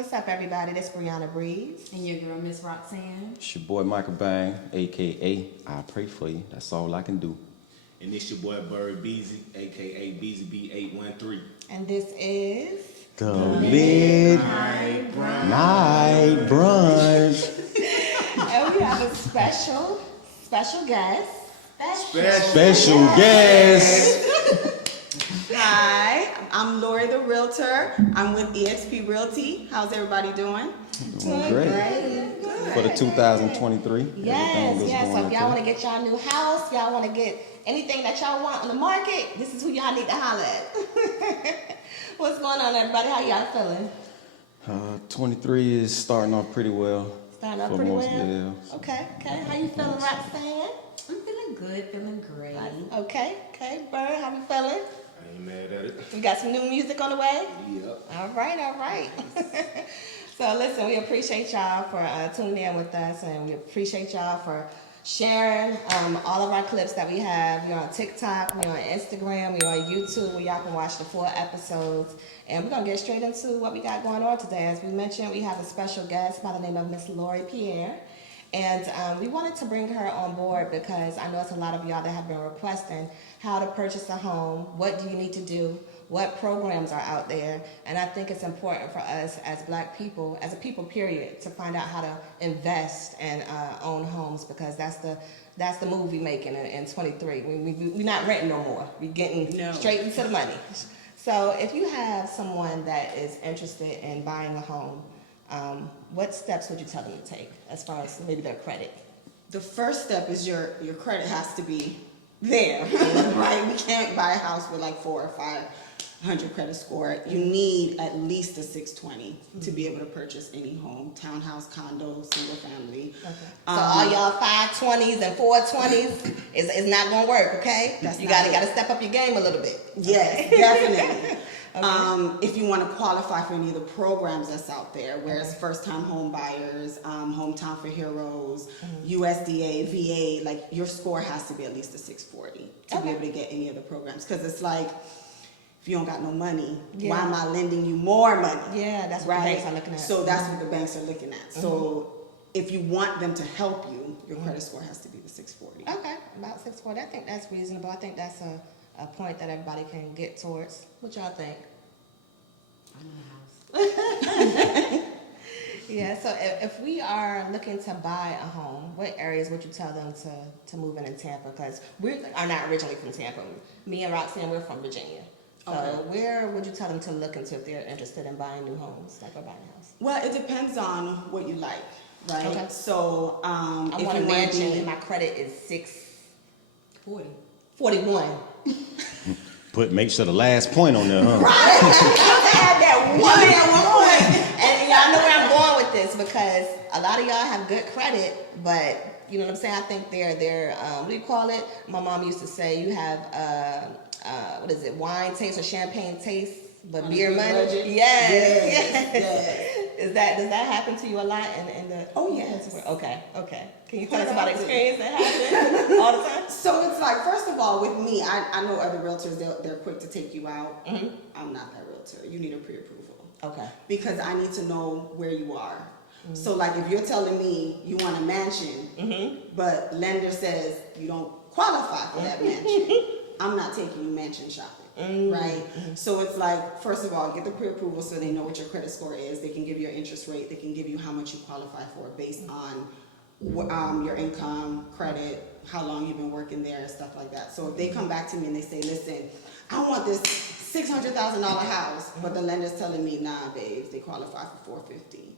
What's up, everybody? This is Brianna Breeze. And your girl, Miss Roxanne. It's your boy Michael Bang, a.k.a. I Pray For You. That's all I can do. And this your boy Bird Beezy, aka Beezy B813. And this is... The Midnight Brunch. And we have a special guest. Special guest. Hi, I'm Lori the Realtor. I'm with eXp Realty. How's everybody doing? Doing great. For the 2023. Yes. So if y'all want to get y'all new house, y'all want to get anything that y'all want on the market, this is who y'all need to holler at. What's going on, everybody? How y'all feeling? 23 is starting off pretty well. Starting off for pretty most, well? yeah. Okay. How you feeling, Roxanne? I'm feeling good, feeling great. Okay. Bird, how you feeling? I ain't mad at it. We got some new music on the way? Yep. All right. So listen, we appreciate y'all for tuning in with us, and we appreciate y'all for sharing all of our clips that we have. We're on TikTok, we're on Instagram, we're on YouTube, where y'all can watch the full episodes. And we're going to get straight into what we got going on today. As we mentioned, we have a special guest by the name of Miss Lori Pierre. And we wanted to bring her on board because I know it's a lot of y'all that have been requesting how to purchase a home, what do you need to do, what programs are out there. And I think it's important for us as Black people, as a people period, to find out how to invest and own homes, because that's the move we making in 23. We're not renting no more. We're getting straight into the money. So if you have someone that is interested in buying a home, what steps would you tell them to take as far as maybe their credit? The first step is your credit has to be there, right? We can't buy a house with like 400 or 500 credit score. You need at least a 620 to be able to purchase any home, townhouse, condo, single family. Okay. So all y'all 520s and 420s is not gonna work, okay? You gotta step up your game a little bit. Yes, definitely. If you want to qualify for any of the programs that's out there, where it's first-time home buyers, Hometown for Heroes, USDA, VA, like your score has to be at least a 640 to be able to get any of the programs. Because it's like, if you don't got no money, why am I lending you more money? Yeah, that's what the banks are looking at. So that's what the banks are looking at. So if you want them to help you, your credit score has to be the 640. Okay, about 640. I think that's reasonable. I think that's a point that everybody can get towards. What y'all think? I'm in the house. Yeah, so if we are looking to buy a home, what areas would you tell them to move in Tampa? Because we are not originally from Tampa. Me and Roxanne, we're from Virginia. So where would you tell them to look into if they're interested in buying new homes, like or buying a house? Well, it depends on what you like, right? Okay. So I if want a you mansion and my credit is 40. 641. Make sure the last point on there, huh? I had that one and y'all know where I'm going with this, because a lot of y'all have good credit, but you know what I'm saying? I think they're what do you call it? My mom used to say you have what is it, wine taste or champagne taste, but beer money? Budget? Yes. Yes. Does that happen to you a lot in the Oh, yes. Okay. Can you tell us about experience that happens all the time? So it's like, first of all, with me, I know other realtors, they're quick to take you out. I'm not that realtor. You need a pre-approval. Okay. Because I need to know where you are. So like if you're telling me you want a mansion, but lender says you don't qualify for that mansion, I'm not taking you mansion shopping, right? So it's like, first of all, get the pre-approval so they know what your credit score is. They can give you your interest rate. They can give you how much you qualify for based on your income, credit, how long you've been working there, and stuff like that. So if they come back to me and they say, listen, I want this $600,000 house, but the lender's telling me, nah, babes, they qualify for $450.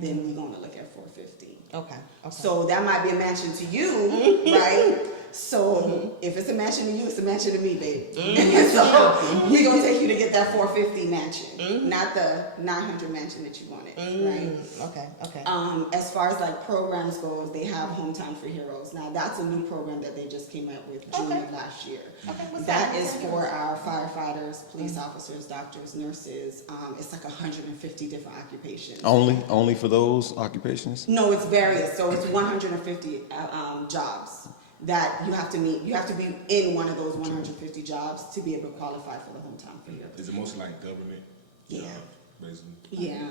Then we're gonna look at $450. Okay. So that might be a mansion to you, right? So if it's a mansion to you, it's a mansion to me, babe. So we're gonna take you to get that $450 mansion, not the $900 mansion that you wanted, right? Okay. As far as like programs goes, they have Hometown for Heroes. Now that's a new program that they just came out with June of last year. What's That is for our firefighters, police officers, doctors, nurses. It's like 150 different occupations. Only for those occupations? No, it's various. So it's 150 jobs that you have to meet. You have to be in one of those 150 jobs to be able to qualify for the Hometown for Heroes. Is it mostly like government? Yeah. basically. Yeah,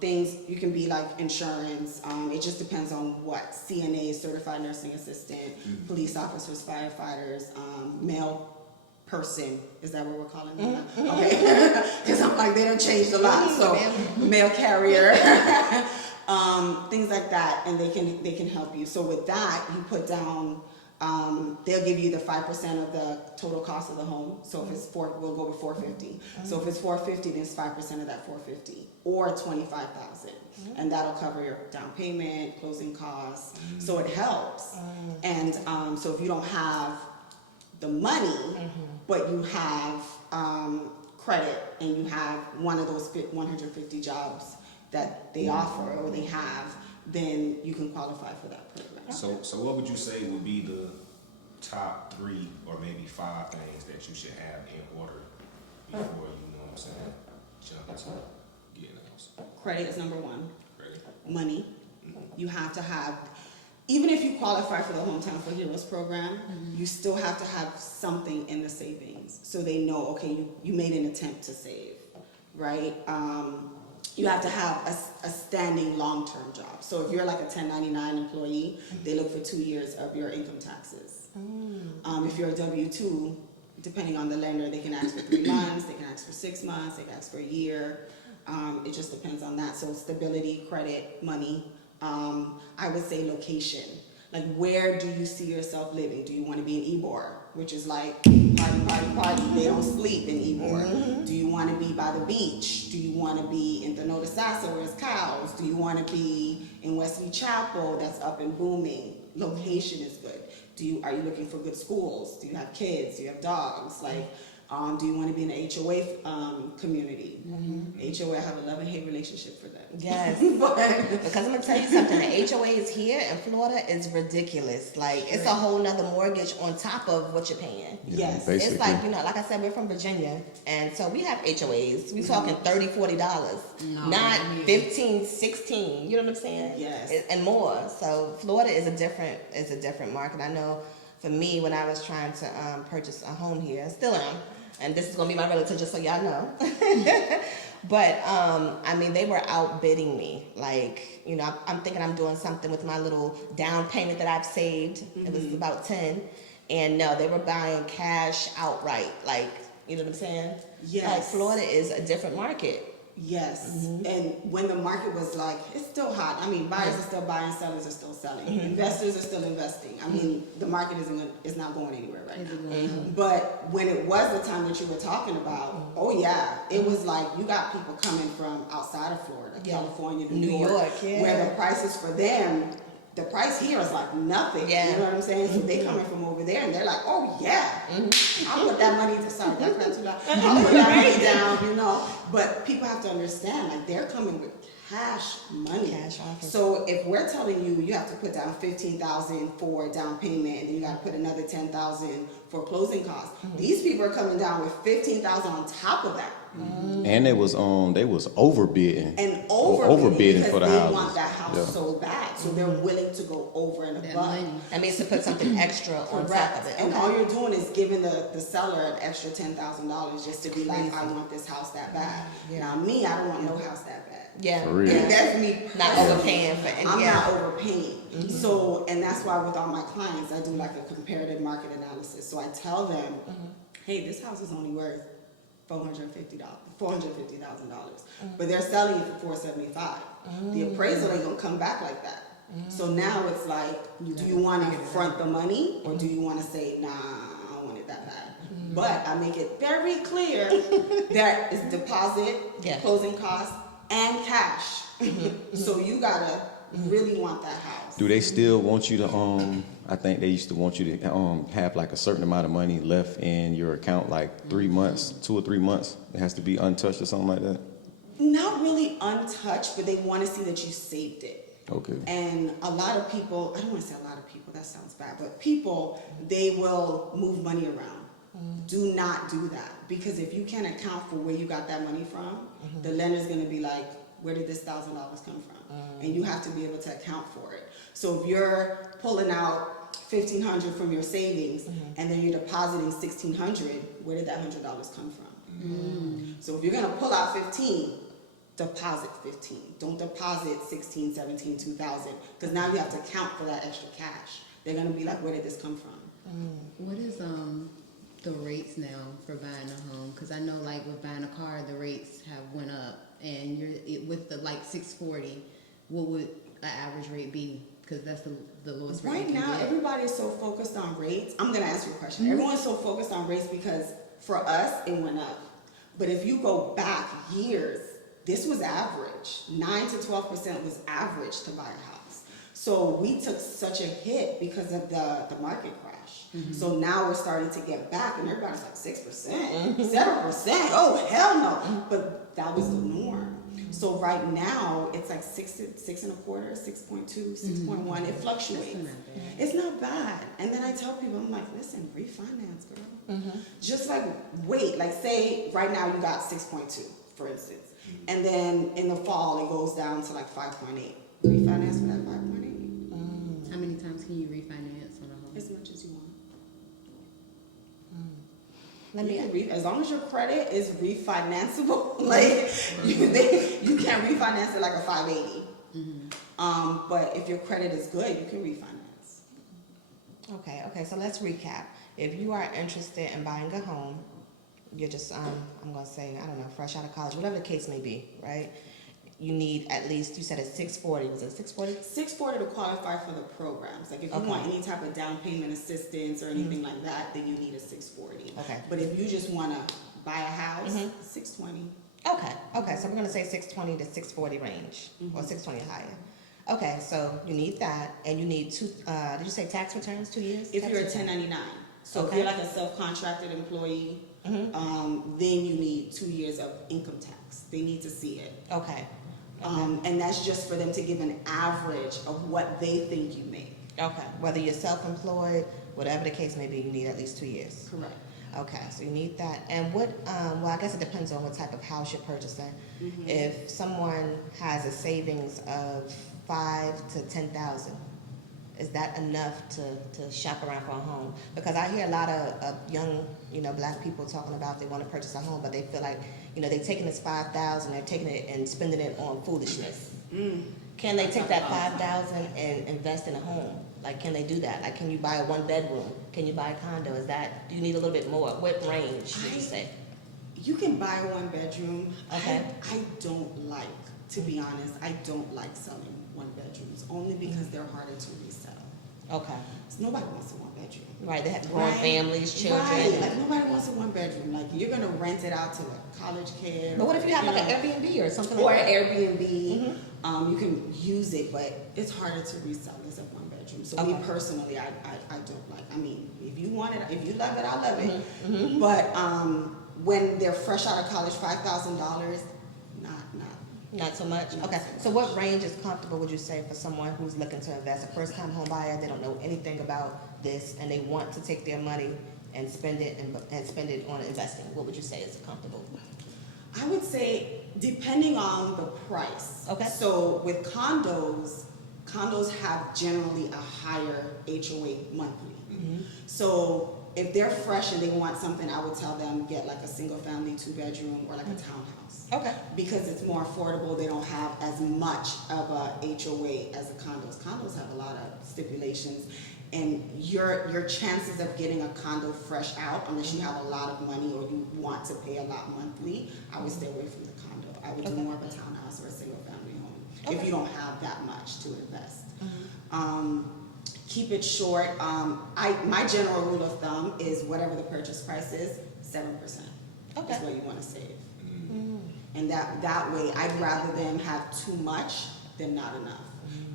things, you can be like insurance, it just depends on what, CNA, certified nursing assistant, police officers, firefighters, mail person, is that what we're calling them? Okay, because I'm like, they done changed a lot, so, mail carrier, things like that, and they can help you. So with that, you put down, they'll give you the 5% of the total cost of the home. So if it's we'll go with $450. So if it's $450, then it's 5% of that $450, or $25,000, and that'll cover your down payment, closing costs. So it helps. And so if you don't have the money, but you have credit, and you have one of those 150 jobs that they offer or they have, then you can qualify for that program. So what would you say would be the top 3 or maybe 5 things that you should have in order before you know what I'm saying, jump into getting a house? Credit is number 1. Credit. Money. You have to have, even if you qualify for the Hometown for Heroes program, you still have to have something in the savings, so they know, okay, you made an attempt to save, right? You have to have a standing long-term job. So if you're like a 1099 employee, they look for 2 years of your income taxes. If you're a W-2, depending on the lender, they can ask for 3 months, they can ask for 6 months, they can ask for a year. It just depends on that. So stability, credit, money. I would say location. Like, where do you see yourself living? Do you want to be in Ybor, which is like party, party, party? They don't sleep in Ybor. Do you want to be by the beach? Do you want to be in Thenodisassa Sassa where it's cows? Do you want to be in Wesley Chapel that's up and booming? Location is good. Are you looking for good schools? Do you have kids? Do you have dogs? Like, do you want to be in the HOA community? HOA, I have a love-and-hate relationship for them. Yes. Because I'm gonna tell you something, the HOAs here in Florida is ridiculous. Like, it's a whole nother mortgage on top of what you're paying. Yes. Basically. It's like, like I said, we're from Virginia, and so we have HOAs. We talking $30, $40, not 15, 16. You know what I'm saying? Yes. And more. So Florida is a different market. I know for me, when I was trying to purchase a home here, still am, and this is gonna be my relative, just so y'all know. But I mean, they were outbidding me. Like, I'm thinking I'm doing something with my little down payment that I've saved. It was about 10, and no, they were buying cash outright. Like, you know what I'm saying? Yes. Like, Florida is a different market. Yes, and when the market was like, it's still hot. I mean, buyers are still buying, sellers are still selling, investors are still investing. I mean, the market is not going anywhere right now. But when it was the time that you were talking about, oh yeah, it was like you got people coming from outside of Florida, California, New York, where the prices for them, the price here is like nothing. Yeah. You know what I'm saying? So they coming from over there and they're like, oh yeah, I'll put that money to sorry, that's not too loud. I'll put that money down, But people have to understand, like, they're coming with cash money. Cash offers. So if we're telling you you have to put down $15,000 for down payment, and then you got to put another $10,000 for closing costs, these people are coming down with $15,000 on top of that. And they was overbidding. And overbidding for the they houses. want that house so bad, so they're willing to go over and above. That means to put something extra on top of it. And all you're doing is giving the seller an extra $10,000 just to be like, I want this house that bad. Now me, I don't want no house that bad. Yeah. For real. And that's me. Not personally. overpaying for any. I'm not overpaying. So, and that's why with all my clients, I do like a comparative market analysis. So I tell them, hey, this house is only worth $450,000, but they're selling it for $475. The appraisal ain't gonna come back like that. So now it's like, do you want to front the money, or do you want to say, nah, I don't want it that bad? But I make it very clear there is deposit, closing costs, and cash. So you gotta really want that house. Do they still want you to I think they used to want you to have like a certain amount of money left in your account, like 3 months, 2 or 3 months. It has to be untouched or something like that. Not really untouched, but they want to see that you saved it. Okay. And a lot of people, I don't want to say a lot of people, that sounds bad, but people, they will move money around. Do not do that, because if you can't account for where you got that money from, the lender's going to be like, where did this $1,000 come from? And you have to be able to account for it. So if you're pulling out $1,500 from your savings, and then you're depositing $1,600, where did that $100 come from? So if you're gonna pull out 15, deposit 15. Don't deposit 16, 17, 2,000, because now you have to account for that extra cash. They're gonna be like, where did this come from? What is the rates now for buying a home? Because I know like with buying a car, the rates have went up, and with the like 640, what would an average rate be? Because that's the lowest rate. Right you can now, get. everybody is so focused on rates. I'm gonna ask you a question. Mm-hmm. Everyone's so focused on rates because for us, it went up. But if you go back years, this was average. 9 to 12% was average to buy a house. So we took such a hit because of the market crash. Mm-hmm. So now we're starting to get back, and everybody's like 6%, 7%. Oh hell no! But that was the norm. So right now it's like 6 and a quarter, 6.2, 6.1. It fluctuates. That's not bad. It's not bad. And then I tell people, I'm like, listen, refinance, girl. Just like wait, like say right now you got 6.2, for instance, and then in the fall it goes down to like 5.8. Refinance for that 5.8 How many times can you refinance on a home? as much as you want. Let me. As long as your credit is refinanceable, like you can't refinance it like a 580. But if your credit is good, you can refinance. Okay, so let's recap. If you are interested in buying a home, you're just, I'm gonna say, I don't know, fresh out of college, whatever the case may be, right? You need at least, you said it's 640, was it 640? 640 to qualify for the programs. Like if you want any type of down payment assistance or anything like that, then you need a 640. Okay. But if you just want to buy a house, 620. Okay, so we're gonna say 620 to 640 range, or 620 higher. Okay, so you need that, and you need two, did you say tax returns, 2 years? If Tax you're a return? 1099. So if Okay. you're like a self-contracted employee, then you need 2 years of income tax. They need to see it. Okay, And that's just for them to give an average of what they think you make. okay, whether you're self-employed, whatever the case may be, you need at least 2 years. Correct. Okay, so you need that. And what, well, I guess it depends on what type of house you're purchasing. If someone has a savings of 5 to 10,000, is that enough to shop around for a home? Because I hear a lot of young, black people talking about they want to purchase a home, but they feel like, they're taking this 5,000, they're taking it and spending it on foolishness. Can they take that 5,000 and invest in a home? Like, can they do that? Like, can you buy a 1-bedroom? Can you buy a condo? Do you need a little bit more? What range would you say? You can buy a 1-bedroom. Okay. I don't like, to be honest, I don't like selling 1-bedrooms only because they're harder to resell. Okay. Nobody wants a 1-bedroom. Right, they have growing Right? families, children. Right, like nobody wants a 1-bedroom. Like you're gonna rent it out to a college kid. But what if you have like know, an Airbnb or something or like an that? Airbnb? You can use it, but it's harder to resell as a 1-bedroom. So me Okay. personally, I don't like. I mean, if you want it, if you love it, I love it. But when they're fresh out of college, $5,000, Not so much? Okay, so what range is comfortable, would you say, for someone who's looking to invest? A first-time home buyer, they don't know anything about this, and they want to take their money and spend it on investing. What would you say is comfortable? I would say depending on the price. Okay. So with condos have generally a higher HOA monthly. So if they're fresh and they want something, I would tell them get like a single family 2-bedroom or like a townhouse. Okay. Because it's more affordable, they don't have as much of a HOA as the condos. Condos have a lot of stipulations, and your chances of getting a condo fresh out, unless you have a lot of money or you want to pay a lot monthly, I would stay away from the condo. I would do more of a townhouse or a single family home if you don't have that much to invest. Keep it short. My general rule of thumb is whatever the purchase price is, 7%. Okay. Is what you want to save. And that way, I'd rather them have too much than not enough.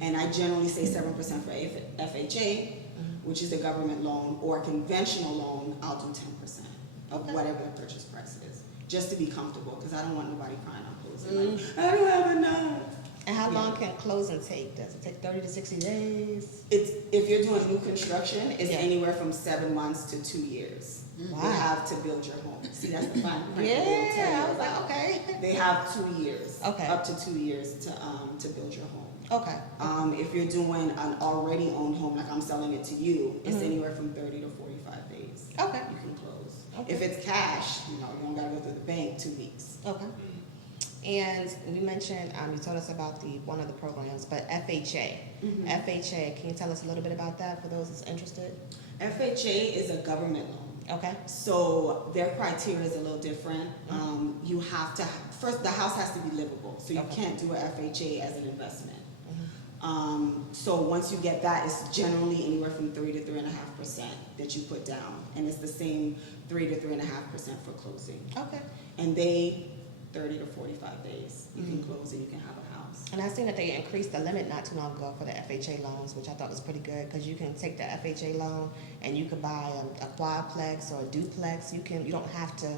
And I generally say 7% for FHA, which is a government loan, or conventional loan, I'll do 10% of whatever the purchase price is, just to be comfortable, because I don't want nobody crying on closing. Like, I don't have enough. And how long can closing take? Does it take 30 to 60 days? If you're doing new construction, it's Yeah. anywhere from 7 months to 2 years. Wow. You have to build your home. See, that's the fine print. They don't tell Yeah, you I was like, about. okay. They have 2 years. Okay. Up to 2 years to build your home. Okay. If you're doing an already owned home, like I'm selling it to you, it's anywhere from 30 to 45 days. Okay. You can close. Okay. If it's cash, you don't gotta go through the bank 2 weeks. Okay. And we mentioned, you told us about one of the programs, but FHA. FHA, can you tell us a little bit about that for those that's interested? FHA is a government loan. Okay. So their criteria is a little different. You have to, first, the house has to be livable. So you Okay. can't do a FHA as an investment. So once you get that, it's generally anywhere from 3 to 3.5% that you put down. And it's the same 3 to 3.5% for closing. Okay. And they, 30 to 45 days, you can close and you can have a house. And I seen that they increased the limit not too long ago for the FHA loans, which I thought was pretty good, because you can take the FHA loan and you can buy a quadplex or a duplex. You don't have to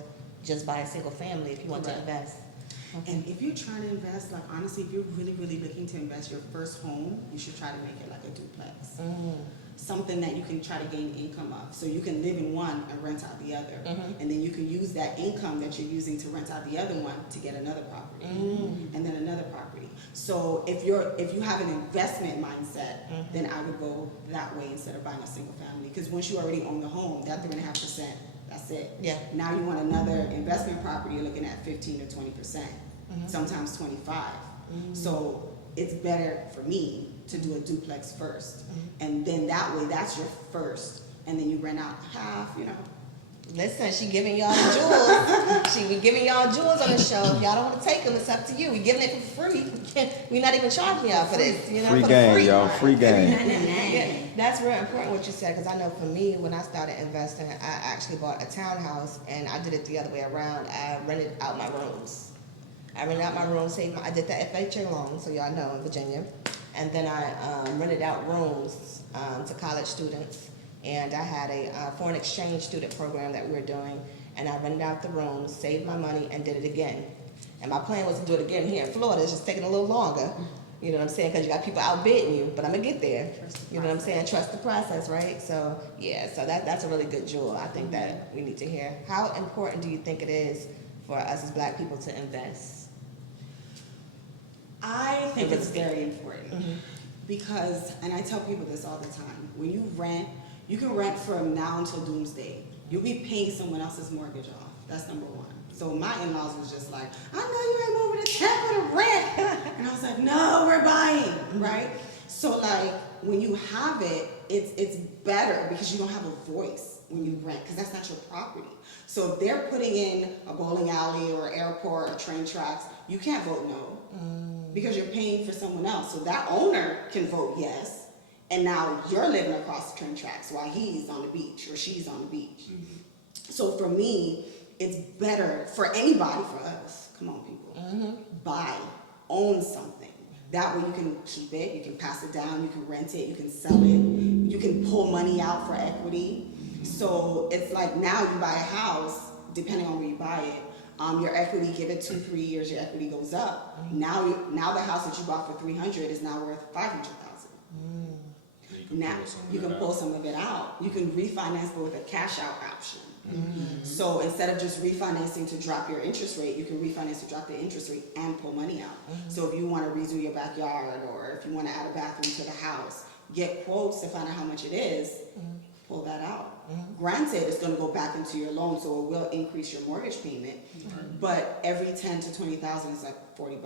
just buy a single family if you want to Correct. invest. And if you're trying to invest, like honestly, if you're really, really looking to invest your first home, you should try to make it like a duplex. Something that you can try to gain income of. So you can live in one and rent out the other. And then you can use that income that you're using to rent out the other one to get another property. And then another property. So if you have an investment mindset, then I would go that way instead of buying a single family. Because once you already own the home, that 3.5%, that's it. Yeah. Now you want another investment property, you're looking at 15 to 20%, sometimes 25. So it's better for me to do a duplex first. And then that way, that's your first. And then you rent out half, you know. Listen, she giving y'all jewels. She be giving y'all jewels on the show. If y'all don't want to take them, it's up to you. We giving it for free. We're not even charging y'all for this. You know, Free for game, the free. y'all. Free game. Yeah, that's real important what you said, because I know for me, when I started investing, I actually bought a townhouse, and I did it the other way around. I rented out my rooms. I did the FHA loan, so y'all know, in Virginia. And then I rented out rooms to college students. And I had a foreign exchange student program that we were doing. And I rented out the rooms, saved my money, and did it again. And my plan was to do it again here in Florida. It's just taking a little longer. You know what I'm saying? Because you got people outbidding you. But I'm going to get there. You know what I'm saying? Trust the process, right? So, yeah. So that's a really good jewel. I think that we need to hear. How important do you think it is for us as Black people to invest? I think it's very important because, and I tell people this all the time, when you rent, you can rent from now until doomsday. You'll be paying someone else's mortgage off. That's number one. So my in-laws was just like, I know you ain't moving to Tampa to rent. And I was like, no, we're buying, right? So like, when you have it, it's better because you don't have a voice when you rent, because that's not your property. So if they're putting in a bowling alley or airport or train tracks, you can't vote no because you're paying for someone else. So that owner can vote yes, and now you're living across the train tracks while he's on the beach or she's on the beach. So for me, it's better for anybody, for us. Come on, people. Buy, own something. That way you can keep it, you can pass it down, you can rent it, you can sell it, you can pull money out for equity. So it's like now you buy a house, depending on where you buy it, your equity, give it 2-3 years, your equity goes up. Now the house that you bought for $300 is now worth $500,000. Now you can pull some of it out. You can refinance, but with a cash out option. So instead of just refinancing to drop your interest rate, you can refinance to drop the interest rate and pull money out. So if you want to redo your backyard, or if you want to add a bathroom to the house, get quotes to find out how much it is, pull that out. Granted, it's going to go back into your loan, so it will increase your mortgage payment, but every 10 to 20,000 is like $40.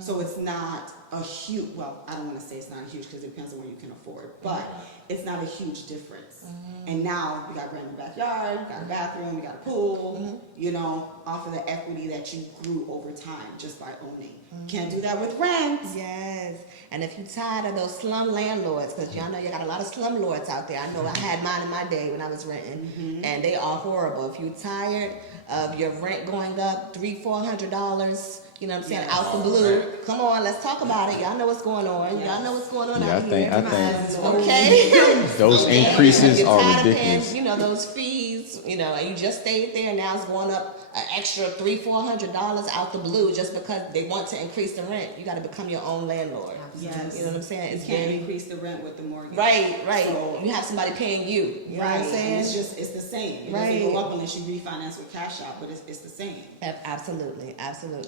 So it's not a huge, well, I don't want to say it's not a huge because it depends on what you can afford, but it's not a huge difference. And now you got a brand new backyard, you got a bathroom, you got a pool, you know, off of the equity that you grew over time just by owning. Can't do that with rent. Yes. And if you're tired of those slum landlords, because y'all know you got a lot of slum lords out there. I know I had mine in my day when I was renting, and they are horrible. If you're tired of your rent going up $300-400, you know what I'm saying, out the blue, come on, let's talk about it. Y'all know what's going on. Y'all know what's going on Yeah, out here. I think Okay. those If increases you're are tired of ridiculous. paying, you know, those fees, you know, and you just stayed there, and now it's going up an extra $300-400 out the blue just because they want to increase the rent. You got to become your own landlord. Yes. You know what I'm saying? You It's can't very increase the rent with the mortgage. right. So- you have somebody paying you. You know what I'm And saying? it's the same. It Right. doesn't go up unless you refinance with cash out, but it's the same. Absolutely.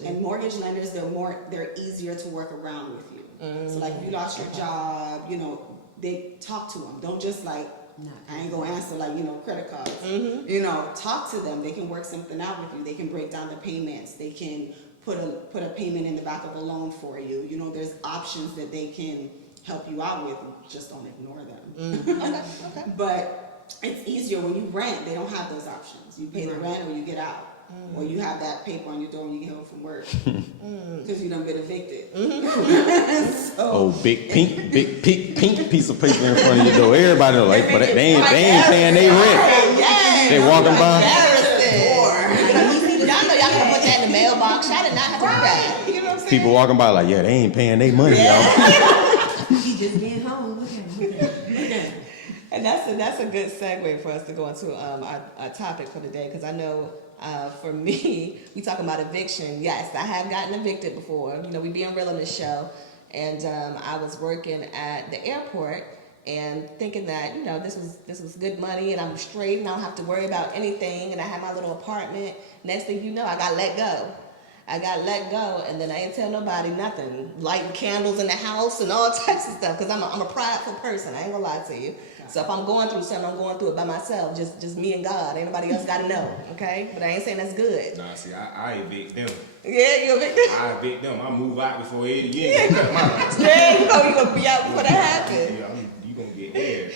And mortgage lenders, they're easier to work around with you. So like if you lost your job, you know, they talk to them. Don't just like, I ain't gonna answer like, you know, credit cards. You know, talk to them. They can work something out with you. They can break down the payments. They can put a payment in the back of a loan for you. You know, there's options that they can help you out with. Just don't ignore them. Okay. But it's easier when you rent. They don't have those options. You pay the rent or you get out. Or you have that paper on your door when you get home from work. Because you done been evicted. Oh, big pink piece of paper in front of your door. Everybody know, like, but they ain't paying their rent. Yes. They walking by. Embarrassing. Y'all know y'all gotta put that in the mailbox. Y'all did not have to do that. You know what I'm saying? People walking by like, yeah, they ain't paying their money, y'all. He just getting home. Look at him. And that's a good segue for us to go into our topic for the day, because I know for me, we talking about eviction. Yes, I have gotten evicted before. You know, we being real on this show, and I was working at the airport and thinking that, you know, this was good money and I'm straight and I don't have to worry about anything, and I had my little apartment. Next thing you know, I got let go. And then I didn't tell nobody nothing. Lighting candles in the house and all types of stuff, because I'm a prideful person. I ain't gonna lie to you. So if I'm going through something, I'm going through it by myself, just me and God. Ain't nobody else gotta know, okay? But I ain't saying that's good. Nah, see, I evict them. Yeah, you evicted? I evict them. I move out before it. Yeah, you gonna be out before that happens. Yeah, you gonna get there.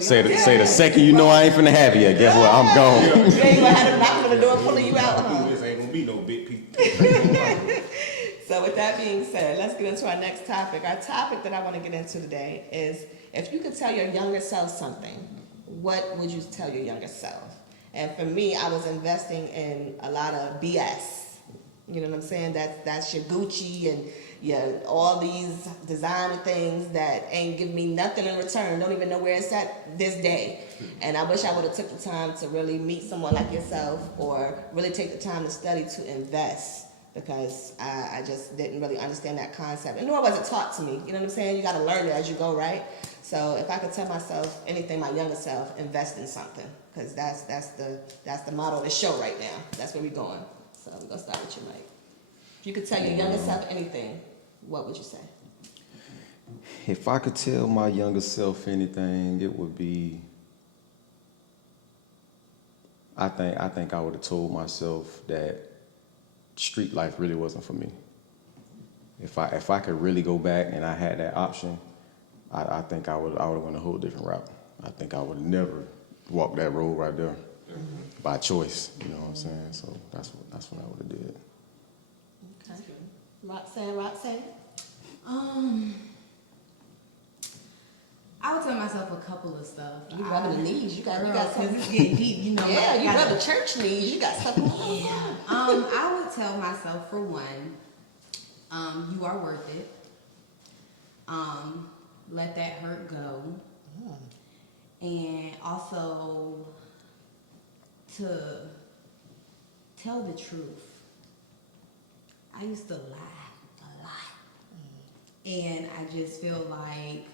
Say the second you know I ain't finna have you yet, guess what? I'm gone. You ain't gonna have them knocking on the door pulling you out, huh? This ain't gonna be no big people. So with that being said, let's get into our next topic. Our topic that I want to get into today is, if you could tell your younger self something, what would you tell your younger self? And for me, I was investing in a lot of BS. You know what I'm saying? That's your Gucci and all these designer things that ain't giving me nothing in return. Don't even know where it's at this day. And I wish I would have took the time to really meet someone like yourself, or really take the time to study to invest, because I just didn't really understand that concept. And nor was it taught to me. You know what I'm saying? You got to learn it as you go, right? So if I could tell myself anything, my younger self, invest in something, because that's the motto of the show right now. That's where we're going. So we're gonna start with you, Mike. If you could tell your younger self anything, what would you say? If I could tell my younger self anything, it would be, I think I would have told myself that street life really wasn't for me. If I could really go back and I had that option, I think I would have went a whole different route. I think I would never walk that road right there by choice. You know what I'm saying? So that's what I would have did. Okay. Roxanne? I would tell myself a couple of stuff. You rubbing the knees. You got Cause something. it's getting deep, you know. Yeah, you gotta- rub the church knees. You got something. I would tell myself, for one, you are worth it. Let that hurt go. And also to tell the truth. I used to lie a lot. And I just feel like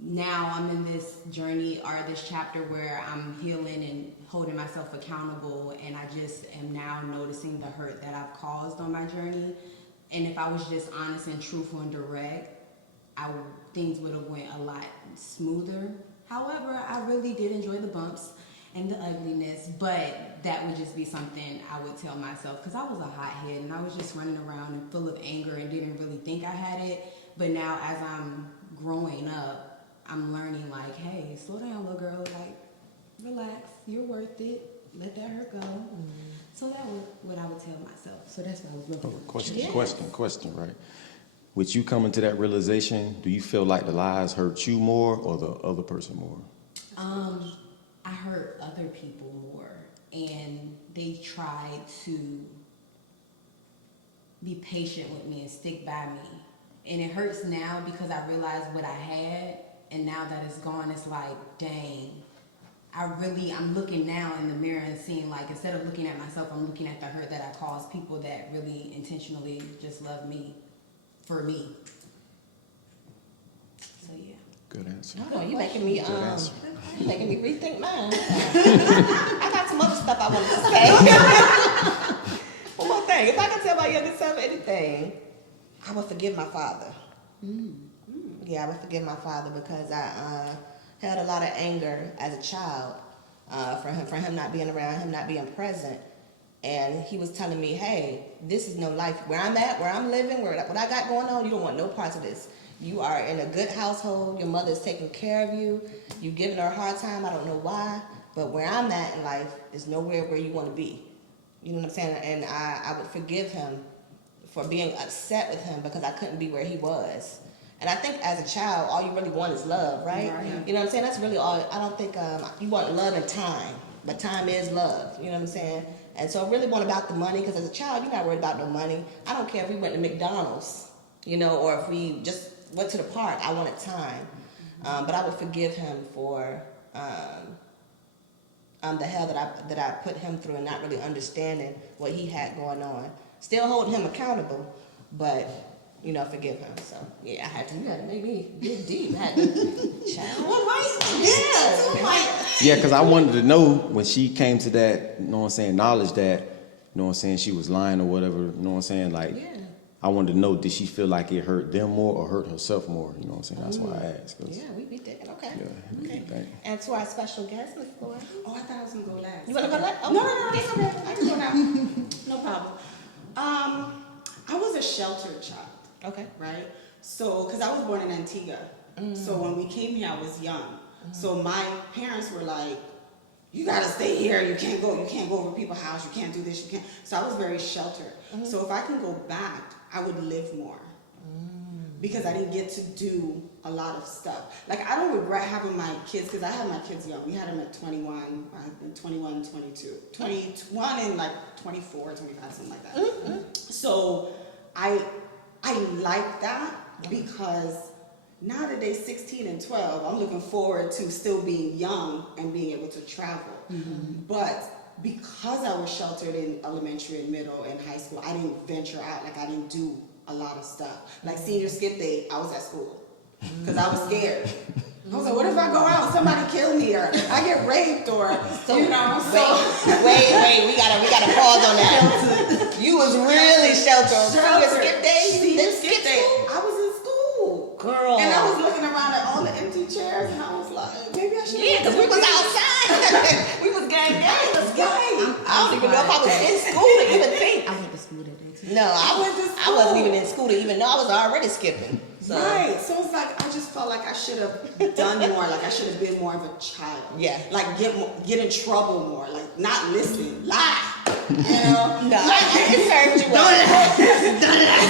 now I'm in this journey, or this chapter, where I'm healing and holding myself accountable, and I just am now noticing the hurt that I've caused on my journey. And if I was just honest and truthful and direct, things would have went a lot smoother. However, I really did enjoy the bumps and the ugliness, but that would just be something I would tell myself, because I was a hothead and I was just running around and full of anger and didn't really think I had it. But now, as I'm growing up, I'm learning, like, hey, slow down, little girl, like, relax, you're worth it, let that hurt go. So that was what I would tell myself. So that's what I was looking for. Question, right? With you coming to that realization, do you feel like the lies hurt you more or the other person more? I hurt other people more, and they tried to be patient with me and stick by me. And it hurts now because I realize what I had, and now that it's gone, it's like, dang. I'm looking now in the mirror and seeing, like, instead of looking at myself, I'm looking at the hurt that I caused people that really intentionally just love me for me. So yeah. Good answer. Oh, you making me Good answer. you making me rethink mine. I got some other stuff I want to say. One more thing. If I could tell my younger self anything, I would forgive my father. Yeah, I would forgive my father, because I held a lot of anger as a child for him not being around, him not being present. And he was telling me, hey, this is no life. Where I'm at, where I'm living, what I got going on, you don't want no parts of this. You are in a good household. Your mother is taking care of you. You're giving her a hard time. I don't know why. But where I'm at in life is nowhere where you want to be. You know what I'm saying? And I would forgive him for being upset with him because I couldn't be where he was. And I think as a child, all you really want is love, right? Right. You know what I'm saying? That's really all. I don't think you want love and time. But time is love. You know what I'm saying? And so it really wasn't about the money, because as a child, you're not worried about no money. I don't care if we went to McDonald's, you know, or if we just went to the park. I wanted time. But I would forgive him for the hell that I put him through and not really understanding what he had going on. Still holding him accountable, but, you know, forgive him. So, yeah, you had to make me dig deep. I had to, child. Well, right? Yeah. Yeah, because I wanted to know when she came to that, you know what I'm saying, knowledge that, you know what I'm saying, she was lying or whatever, you know what I'm saying, like, Yeah. I wanted to know, did she feel like it hurt them more or hurt herself more, you know what I'm saying, that's why I asked. 'Cause, Yeah, we digging. Okay. yeah, Okay. okay. And to our special guest, Ms. Floyd. Oh, I thought I was gonna go last. You want to go last? Oh, No, it's okay. I can go now. No problem. I was a sheltered child, Okay. right? So, because I was born in Antigua. So when we came here, I was young. So my parents were like, you gotta stay here. You can't go over people's house. You can't do this. You can't. So I was very sheltered. So if I can go back, I would live more. Because I didn't get to do a lot of stuff. Like, I don't regret having my kids, because I had my kids young. We had them at 21, 21, 22. 21 and like 24, 25, something like that. So I like that, because now that they're 16 and 12, I'm looking forward to still being young and being able to travel. But because I was sheltered in elementary and middle and high school, I didn't venture out. Like, I didn't do a lot of stuff. Like senior skip day, I was at school because I was scared. I was like, what if I go out, somebody kill me, or I get raped, or you know? Wait, we gotta pause on that. You was really sheltered on senior skip day. Senior skip day. I was in school, Girl. and I was looking around at all the empty chairs, and I was like, maybe I should. Yeah, because we was outside. We was gang. Right. I don't even know if I was in school to even think. I went to school that day too. No, I went to I wasn't school. even in school to even know I was already skipping. So. Right. So it's like I just felt like I should have done more. Like I should have been more of a child. Yeah. Like get in trouble more. Like not listen, lie. You know. No, it served you well.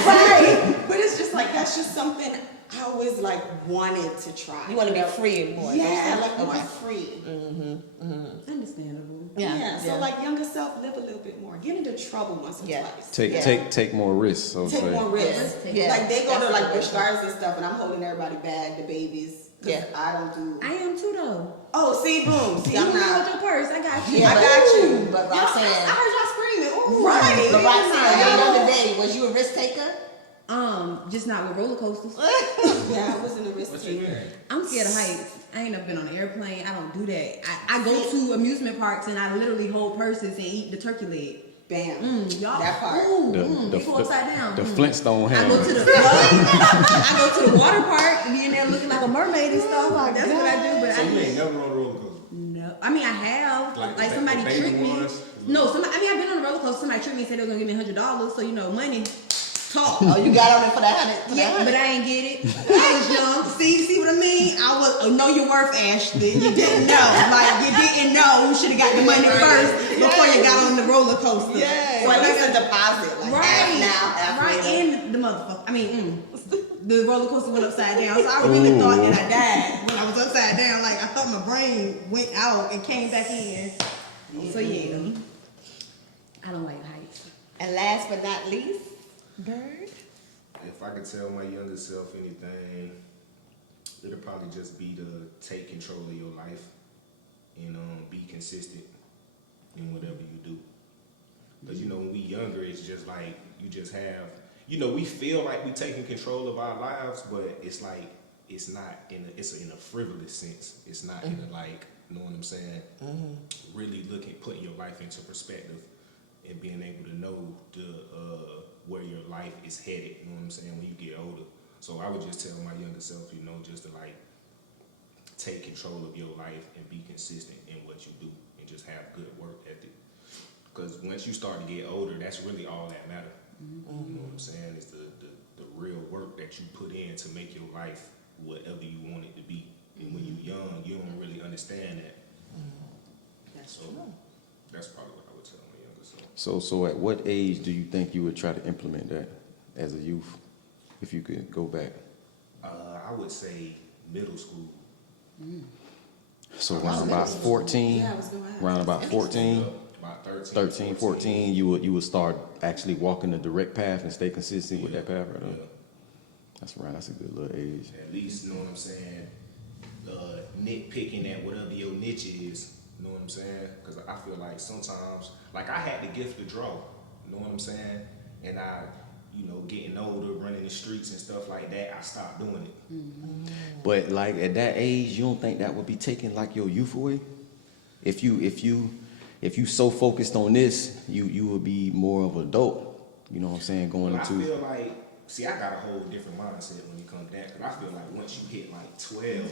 Right. But it's just like that's just something I always like wanted to try. You want to be free more. Yeah, like more Okay. free. Understandable. Yeah. So like younger self, live a little bit more. Get into trouble once or Yeah. twice. Take more risks, so to Take say. more risks. Yeah. Like they go to That's like a good Busch Gardens and stuff, and I'm holding everybody bag, the babies. 'Cause Yeah. I don't do. I am too though. Oh, see, boom. See, You I'm with not. your purse, I got you. Yeah, I but- got you. But I Roxanne, heard y'all screaming. Ooh. Right. but Roxanne, your younger day, was you a risk taker? Just not with roller coasters. Yeah, I wasn't a risk What you taker. mean? I'm scared of heights. I ain't never been on an airplane. I don't do that. I go to amusement parks and I literally hold purses and eat the turkey leg. Bam. Y'all, That part. they go upside down. The Flintstone I hand. go to the I go to the water park and be in there looking like a mermaid and stuff. That's what I do. But So you I ain't never rode a roller coaster? no. I mean, I have. Like Like the somebody baby tricked me. ones? No, somebody. I mean, I've been on a roller coaster. Somebody tricked me and said they were gonna give me $100. So you know, money talk. Oh, you got on it for the 100. Yeah, but I ain't get it. I was young. See what I mean? I was know your worth, Ashley. You didn't know. Like you didn't know. You should have got the money first before you got on the roller coaster. Yes. Or at least a deposit. Like half now, half right, later. and the motherfucker. I mean, the roller coaster went upside down, so I really thought that I died when I was upside down. Like I thought my brain went out and came back in. So yeah, I don't like heights. And last but not least, Bird. If I could tell my younger self anything, it'll probably just be to take control of your life and be consistent in whatever you do. Because you know, when we younger, it's just like you just have, you know, we feel like we taking control of our lives, but it's like it's not it's in a frivolous sense. It's not in a like, you know what I'm saying? Really putting your life into perspective and being able to know where your life is headed, you know what I'm saying, when you get older. So I would just tell my younger self, you know, just to like take control of your life and be consistent in what you do and just have good work ethic. Because once you start to get older, that's really all that matters. You know what I'm saying? It's the real work that you put in to make your life whatever you want it to be. And when you're young, you don't really understand that. That's So that's probably what I would tell my younger self. So at what age do you think you would try to implement that as a youth, if you could go back? I would say middle school. So around about 14, Yeah, I was gonna ask. around about 14, About 13, 14, you would start actually walking the direct path and stay consistent with that path right Yeah. there. That's right. That's a good little age. At least, you know what I'm saying, nitpicking at whatever your niche is, you know what I'm saying? Because I feel like sometimes, like I had the gift to draw, you know what I'm saying? And I, you know, getting older, running the streets and stuff like that, I stopped doing it. But like at that age, you don't think that would be taking like your youth away? If you so focused on this, you would be more of an adult. You know what I'm saying? Going But I into feel like, see, I got a whole different mindset when it comes to that. Because I feel like once you hit like 12,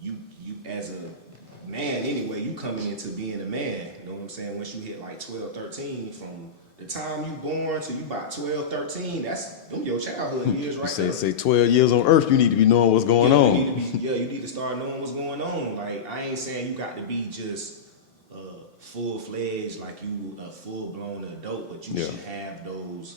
you as a man anyway, you coming into being a man. You know what I'm saying? Once you hit like 12, 13, from the time you born to you about 12, 13, that's them your childhood years right there. say 12 years on Earth, you need to be knowing what's going on. You need to start knowing what's going on. Like, I ain't saying you got to be just full-fledged, like you a full-blown adult, but you Yeah. should have those,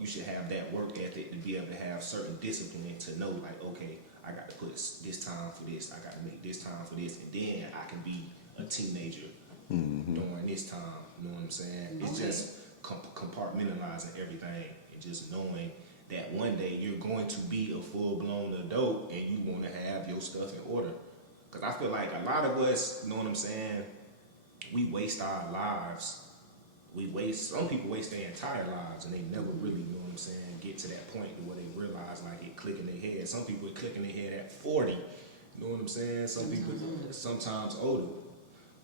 you should have that work ethic to be able to have certain discipline to know, like, okay, I got to put this time for this, I got to make this time for this, and then I can be a teenager during this time. You know what I'm saying? It's just compartmentalizing everything and just knowing that one day you're going to be a full-blown adult and you want to have your stuff in order. Because I feel like a lot of us, you know what I'm saying, we waste our lives. Some people waste their entire lives and they never really, you know what I'm saying, get to that point where they realize like it click in their head. Some people it click in their head at 40. You know what I'm saying? Some people sometimes older.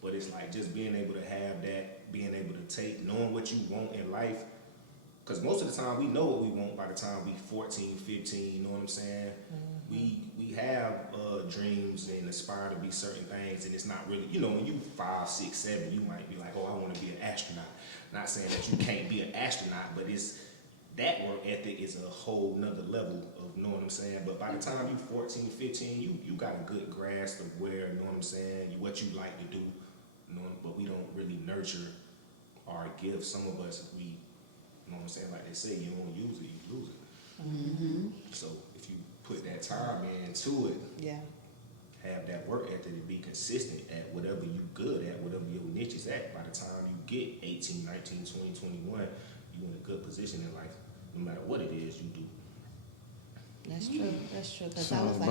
But it's like just being able to have that, being able to take, knowing what you want in life. Because most of the time we know what we want by the time we 14, 15, you know what I'm saying? We have dreams and aspire to be certain things, and it's not really, you know, when you 5, 6, 7, you might be like, oh, I want to be an astronaut. Not saying that you can't be an astronaut, but it's that work ethic is a whole nother level of, you know what I'm saying? But by the time you 14, 15, you got a good grasp of where, you know what I'm saying, what you like to do, you know, but we don't really nurture our gifts. Some of us, we, you know what I'm saying, like they say, you don't use it, you lose it. So if you put that time into it, Yeah. have that work ethic to be consistent at whatever you good at, whatever your niche is at, by the time you get 18, 19, 20, 21, you're in a good position in life, no matter what it is you do. That's true. That's true. Because I was like,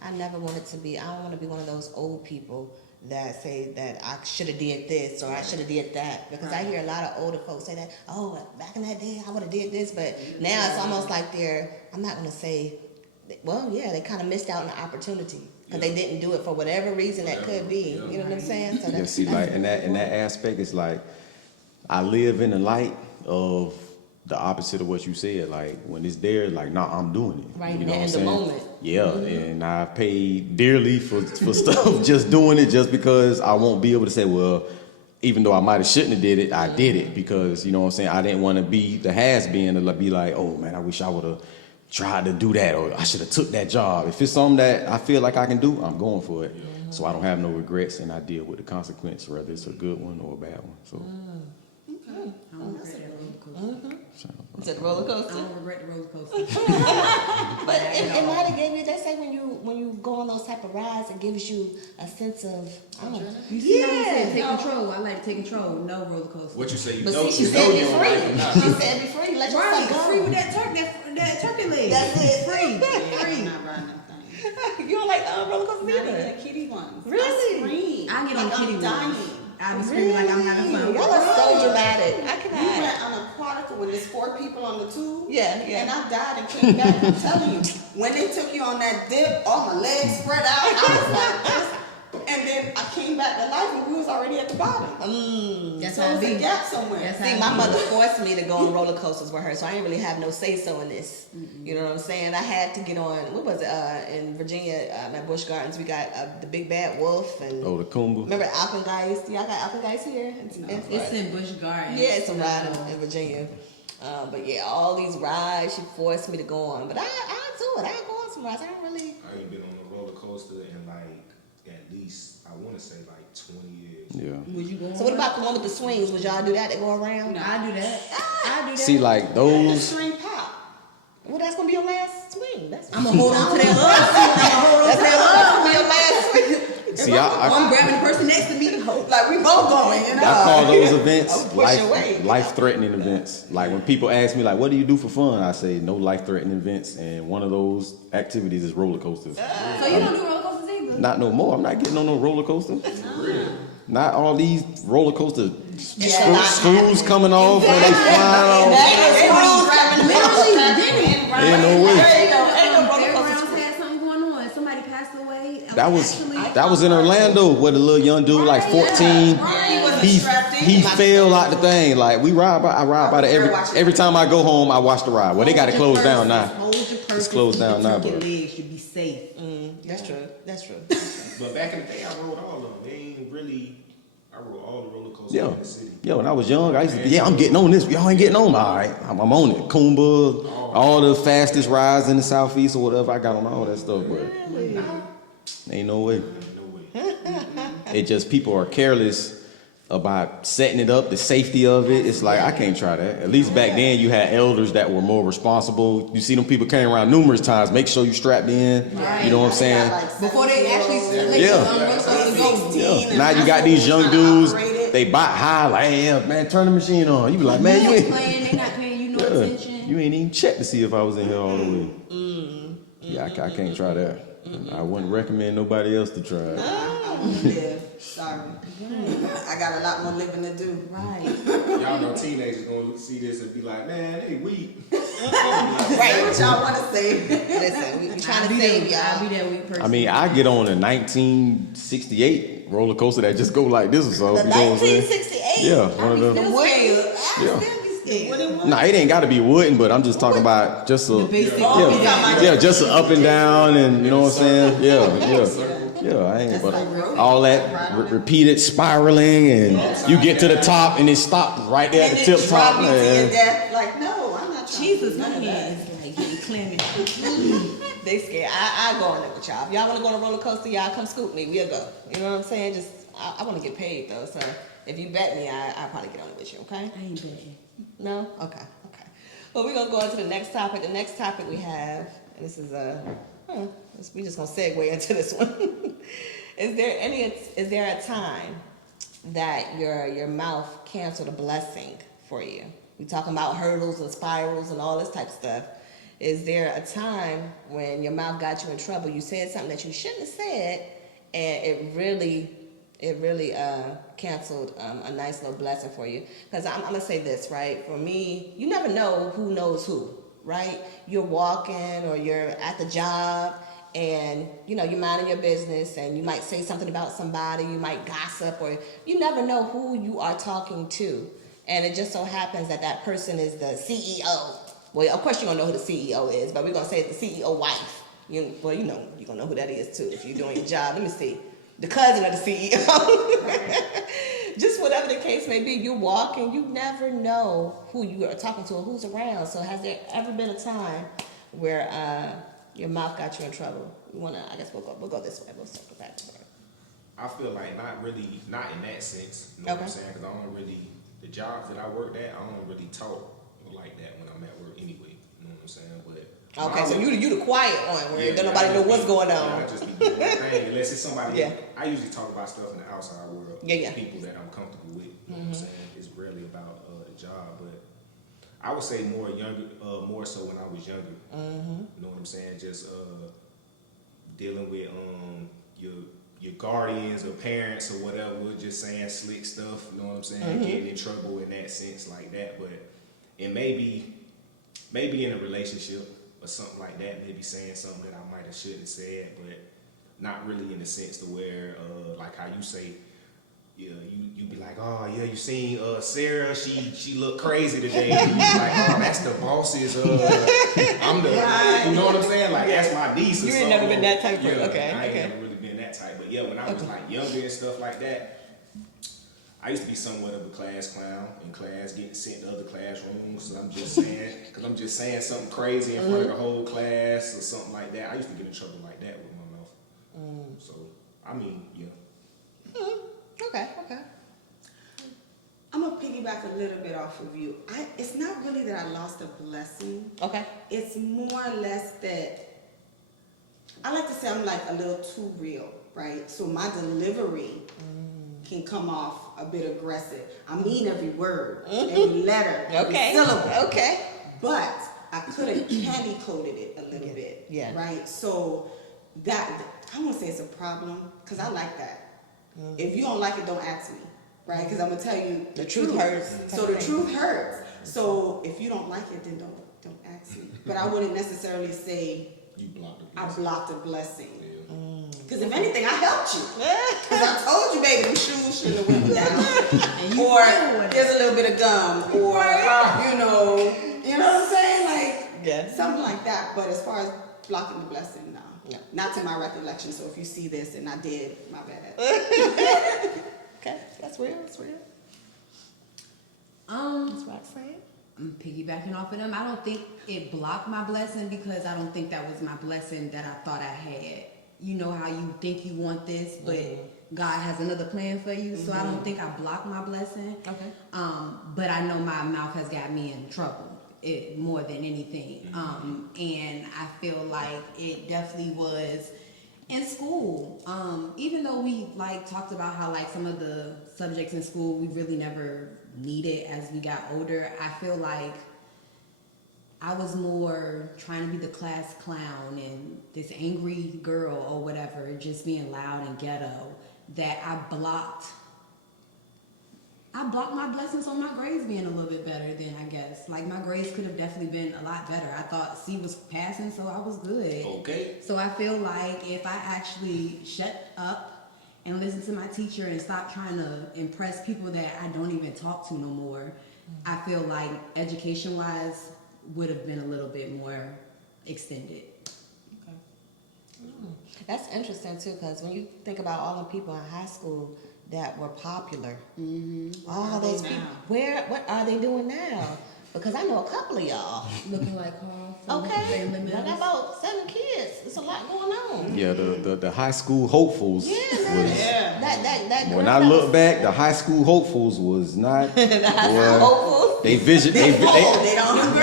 I never wanted to be. I don't want to be one of those old people that say that I should have did this or I should have did that. Because I hear a lot of older folks say that. Oh, back in that day, I would have did this. But now it's almost like I'm not going to say. Well, yeah, they kind of missed out on the opportunity because they didn't do it for whatever reason that could be. You know what I'm saying? So Yeah, see, like in that aspect, it's like I live in the light of the opposite of what you said. Like when it's there, like nah, I'm doing it. Right you know now, what I'm in the saying? moment. Yeah, and I paid dearly for stuff just doing it just because I won't be able to say, well, even though I might have shouldn't have did it, I did it because you know what I'm saying. I didn't want to be the has-been to be like, oh man, I wish I would have tried to do that or I should have took that job. If it's something that I feel like I can do, I'm going for it. So I don't have no regrets and I deal with the consequence, whether it's a good one or a bad one. So I don't regret that roller coaster. Is it a roller I coaster? don't regret the roller coaster. But it might have gave you. They say when you go on those type of rides, it gives you a sense of You see how he said take control. I like to take control. No roller coaster. What you say, you But know, see, she you know said you be don't like it now. free. She said be free. Let Right, yourself free go. with that turkey leg. That's it. Free. I'm not riding that thing. You don't like roller coasters Not even either. the kitty ones. Really? I scream. I get on Like kitty I'm ones. dying. I be screaming like I'm having fun. Y'all are so dramatic. I We cannot. went on a Aquatica when there's 4 people on the tube. Yeah, yeah. And I died and came back. I'm telling you, when they took you on that dip, all my legs spread out. I was like, and then I came back to life and we was already at the bottom. That's So how it's it a be. gap somewhere. That's See, how my it be. mother forced me to go on roller coasters with her, so I didn't really have no say-so in this. You know what I'm saying? I had to get on, what was it, in Virginia, at Busch Gardens, we got the Big Bad Wolf, and Oh, the Kumba. remember Alpengeist? Y'all got Alpengeist here? It's in Busch Gardens. Yeah, it's a ride in Virginia. But yeah, all these rides she forced me to go on. But I do it. I go on some rides. I don't really. I ain't been on a roller coaster in like at least I want to say like 20 years. Yeah. Would you go? So what about the one with the swings? Would y'all do that to go around? No, I do that. I do that. See, like The those. string pop. Well, that's gonna be your last swing. That's I'm gonna hold on to that love. I'm gonna hold on to that love. that's gonna be your last swing. See, I'm grabbing the person next to me. Like we both going, you know. I call those I events was pushing away. life-threatening events. Like when people ask me, like, what do you do for fun? I say no life-threatening events, and one of those activities is roller coasters. So you don't do roller coasters either? Not no more. I'm not getting on no roller coaster. Not all these roller coaster screws coming off when they flying off. Ain't no way. Fairgrounds had something going on. Somebody passed away. That was in Orlando where the little young dude, like 14, he fell out the thing. Like I ride by it every time I go home. I watch the ride. Well, they got it closed down now. It's closed down now, Your but legs should be safe. That's true. That's true. But back in the day, I rode all of them. They ain't really. I rode all the roller coasters yeah, in the city. yeah. When I was young, I used to I'm getting on this. Y'all ain't getting on. All right, I'm on it. Kumba, all the fastest rides in the southeast or whatever. I got on all that stuff, but ain't no way. No way. It just people are careless about setting it up, the safety of it. It's like I can't try that. At least back then you had elders that were more responsible. You see them people came around numerous times. Make sure you strapped in. You know what I'm saying? Before they actually let Yeah. the roller coaster go. Yeah. Now you got these young dudes. They bite high like, hey, yeah, man, turn the machine on. You be like, man, you ain't. They not paying you no attention. You ain't even checked to see if I was in here all the way. Yeah, I can't try that. I wouldn't recommend nobody else to try it. Yeah, sorry. I got a lot more living to do. Right. Y'all know teenagers gonna see this and be like, man, they weak. Say what y'all want to say. Listen, we trying to save I'll y'all. be that weak person. I mean, I get on a 1968 roller coaster that just go like this or so. The You know what I'm saying? 1968. Yeah, one of them. Yeah. Nah, it ain't got to be wooden, but I'm just talking about just a basic yeah, just a up and down, and you know what I'm saying? Yeah. I ain't, but all that repeated spiraling, and you get to the top, and it stops right there at the tip top. Drop me to your Man. death. Like, no, I'm not trying Jesus, to my do none of that. hand is like getting clammy. They scared. I go on there with y'all. If y'all want to go on a roller coaster, y'all come scoop me. We'll go. You know what I'm saying? Just I want to get paid though. So if you bet me, I'll probably get on it with you. Okay? I ain't betting. No? Okay. Well, we're gonna go on to the next topic. The next topic we have, and this is we just gonna segue into this one. Is there a time that your mouth canceled a blessing for you? We talking about hurdles and spirals and all this type of stuff. Is there a time when your mouth got you in trouble? You said something that you shouldn't have said, and it really canceled a nice little blessing for you. Because I'm gonna say this, right? For me, you never know who knows who, right? You're walking or you're at the job, and you're minding your business, and you might say something about somebody, you might gossip, or you never know who you are talking to. And it just so happens that person is the CEO. Well, of course you don't know who the CEO is, but we're gonna say it's the CEO wife. You're gonna know who that is too if you're doing your job. Let me see. The cousin of the CEO. Just whatever the case may be, you're walking, you never know who you are talking to or who's around. So has there ever been a time where your mouth got you in trouble? I guess we'll go this way. We'll circle back to her. I feel like not in that sense. You know what I'm saying? Because the jobs that I worked at, I don't really talk like that when I'm at work anyway. You know what I'm saying? But okay, so you the quiet one where don't nobody know what's going on. I just be doing my thing unless it's somebody. Yeah. I usually talk about stuff in the outside world. Yeah. People that I'm comfortable with. You know what I'm saying? It's rarely about the job, but I would say more so when I was younger. You know what I'm saying? Just dealing with your guardians or parents or whatever, just saying slick stuff. You know what I'm saying? Getting in trouble in that sense like that, but it maybe in a relationship or something like that, maybe saying something that I might have shouldn't have said, but not really in the sense to where, like how you say, yeah, you be like, oh yeah, you seen Sarah? She looked crazy today. And you be like, oh, that's the boss's. I'm the, you know what I'm saying? Like that's my niece. You or ain't never something. been that type of- Yeah, okay, I ain't okay. never really been that type. But yeah, when I was like younger and stuff like that, I used to be somewhat of a class clown in class, getting sent to other classrooms. So I'm just saying, because I'm just saying something crazy in front of the whole class or something like that. I used to get in trouble like that with my mouth. So I mean, yeah. Okay. I'm gonna piggyback a little bit off of you. It's not really that I lost a blessing. Okay. It's more or less that I like to say I'm like a little too real, right? So my delivery can come off a bit aggressive. I mean every word, every letter, every syllable. Okay. But I could have candy coated it a little bit, Yeah. right? So that I won't say it's a problem because I like that. If you don't like it, don't ask me, right? Because I'm gonna tell you The truth hurts. So the truth hurts. So if you don't like it, then don't ask me. But I wouldn't necessarily say You blocked it. I blocked a blessing. Yeah. Because if anything, I helped you. Because I told you, baby, them shoes shouldn't have went down. Or there's a little bit of gum. Or, you know what I'm saying? Like, Yeah. something like that. But as far as blocking the blessing, no. No. Not to my recollection. So if you see this and I did, my bad. Okay. That's real. That's what I'm saying. I'm piggybacking off of them. I don't think it blocked my blessing because I don't think that was my blessing that I thought I had. You know how you think you want this, but God has another plan for you. So I don't think I blocked my blessing. Okay. But I know my mouth has got me in trouble. It more than anything. And I feel like it definitely was in school. Even though we like talked about how like some of the subjects in school we really never needed as we got older, I feel like I was more trying to be the class clown and this angry girl or whatever, just being loud and ghetto, that I blocked my blessings on my grades being a little bit better than I guess. Like my grades could have definitely been a lot better. I thought C was passing, so I was good. Okay. So I feel like if I actually shut up and listen to my teacher and stop trying to impress people that I don't even talk to no more, I feel like education-wise would have been a little bit more extended. That's interesting too, because when you think about all the people in high school that were popular, all those people, what are they doing now? Because I know a couple of y'all. Looking like Carl from Okay, Family I got Matters. about 7 kids. There's a lot going on. Yeah, the high school hopefuls Yeah, was. that When girl I that look was- back, the high school hopefuls was not. the high boy, school hopefuls. they vision. They They don't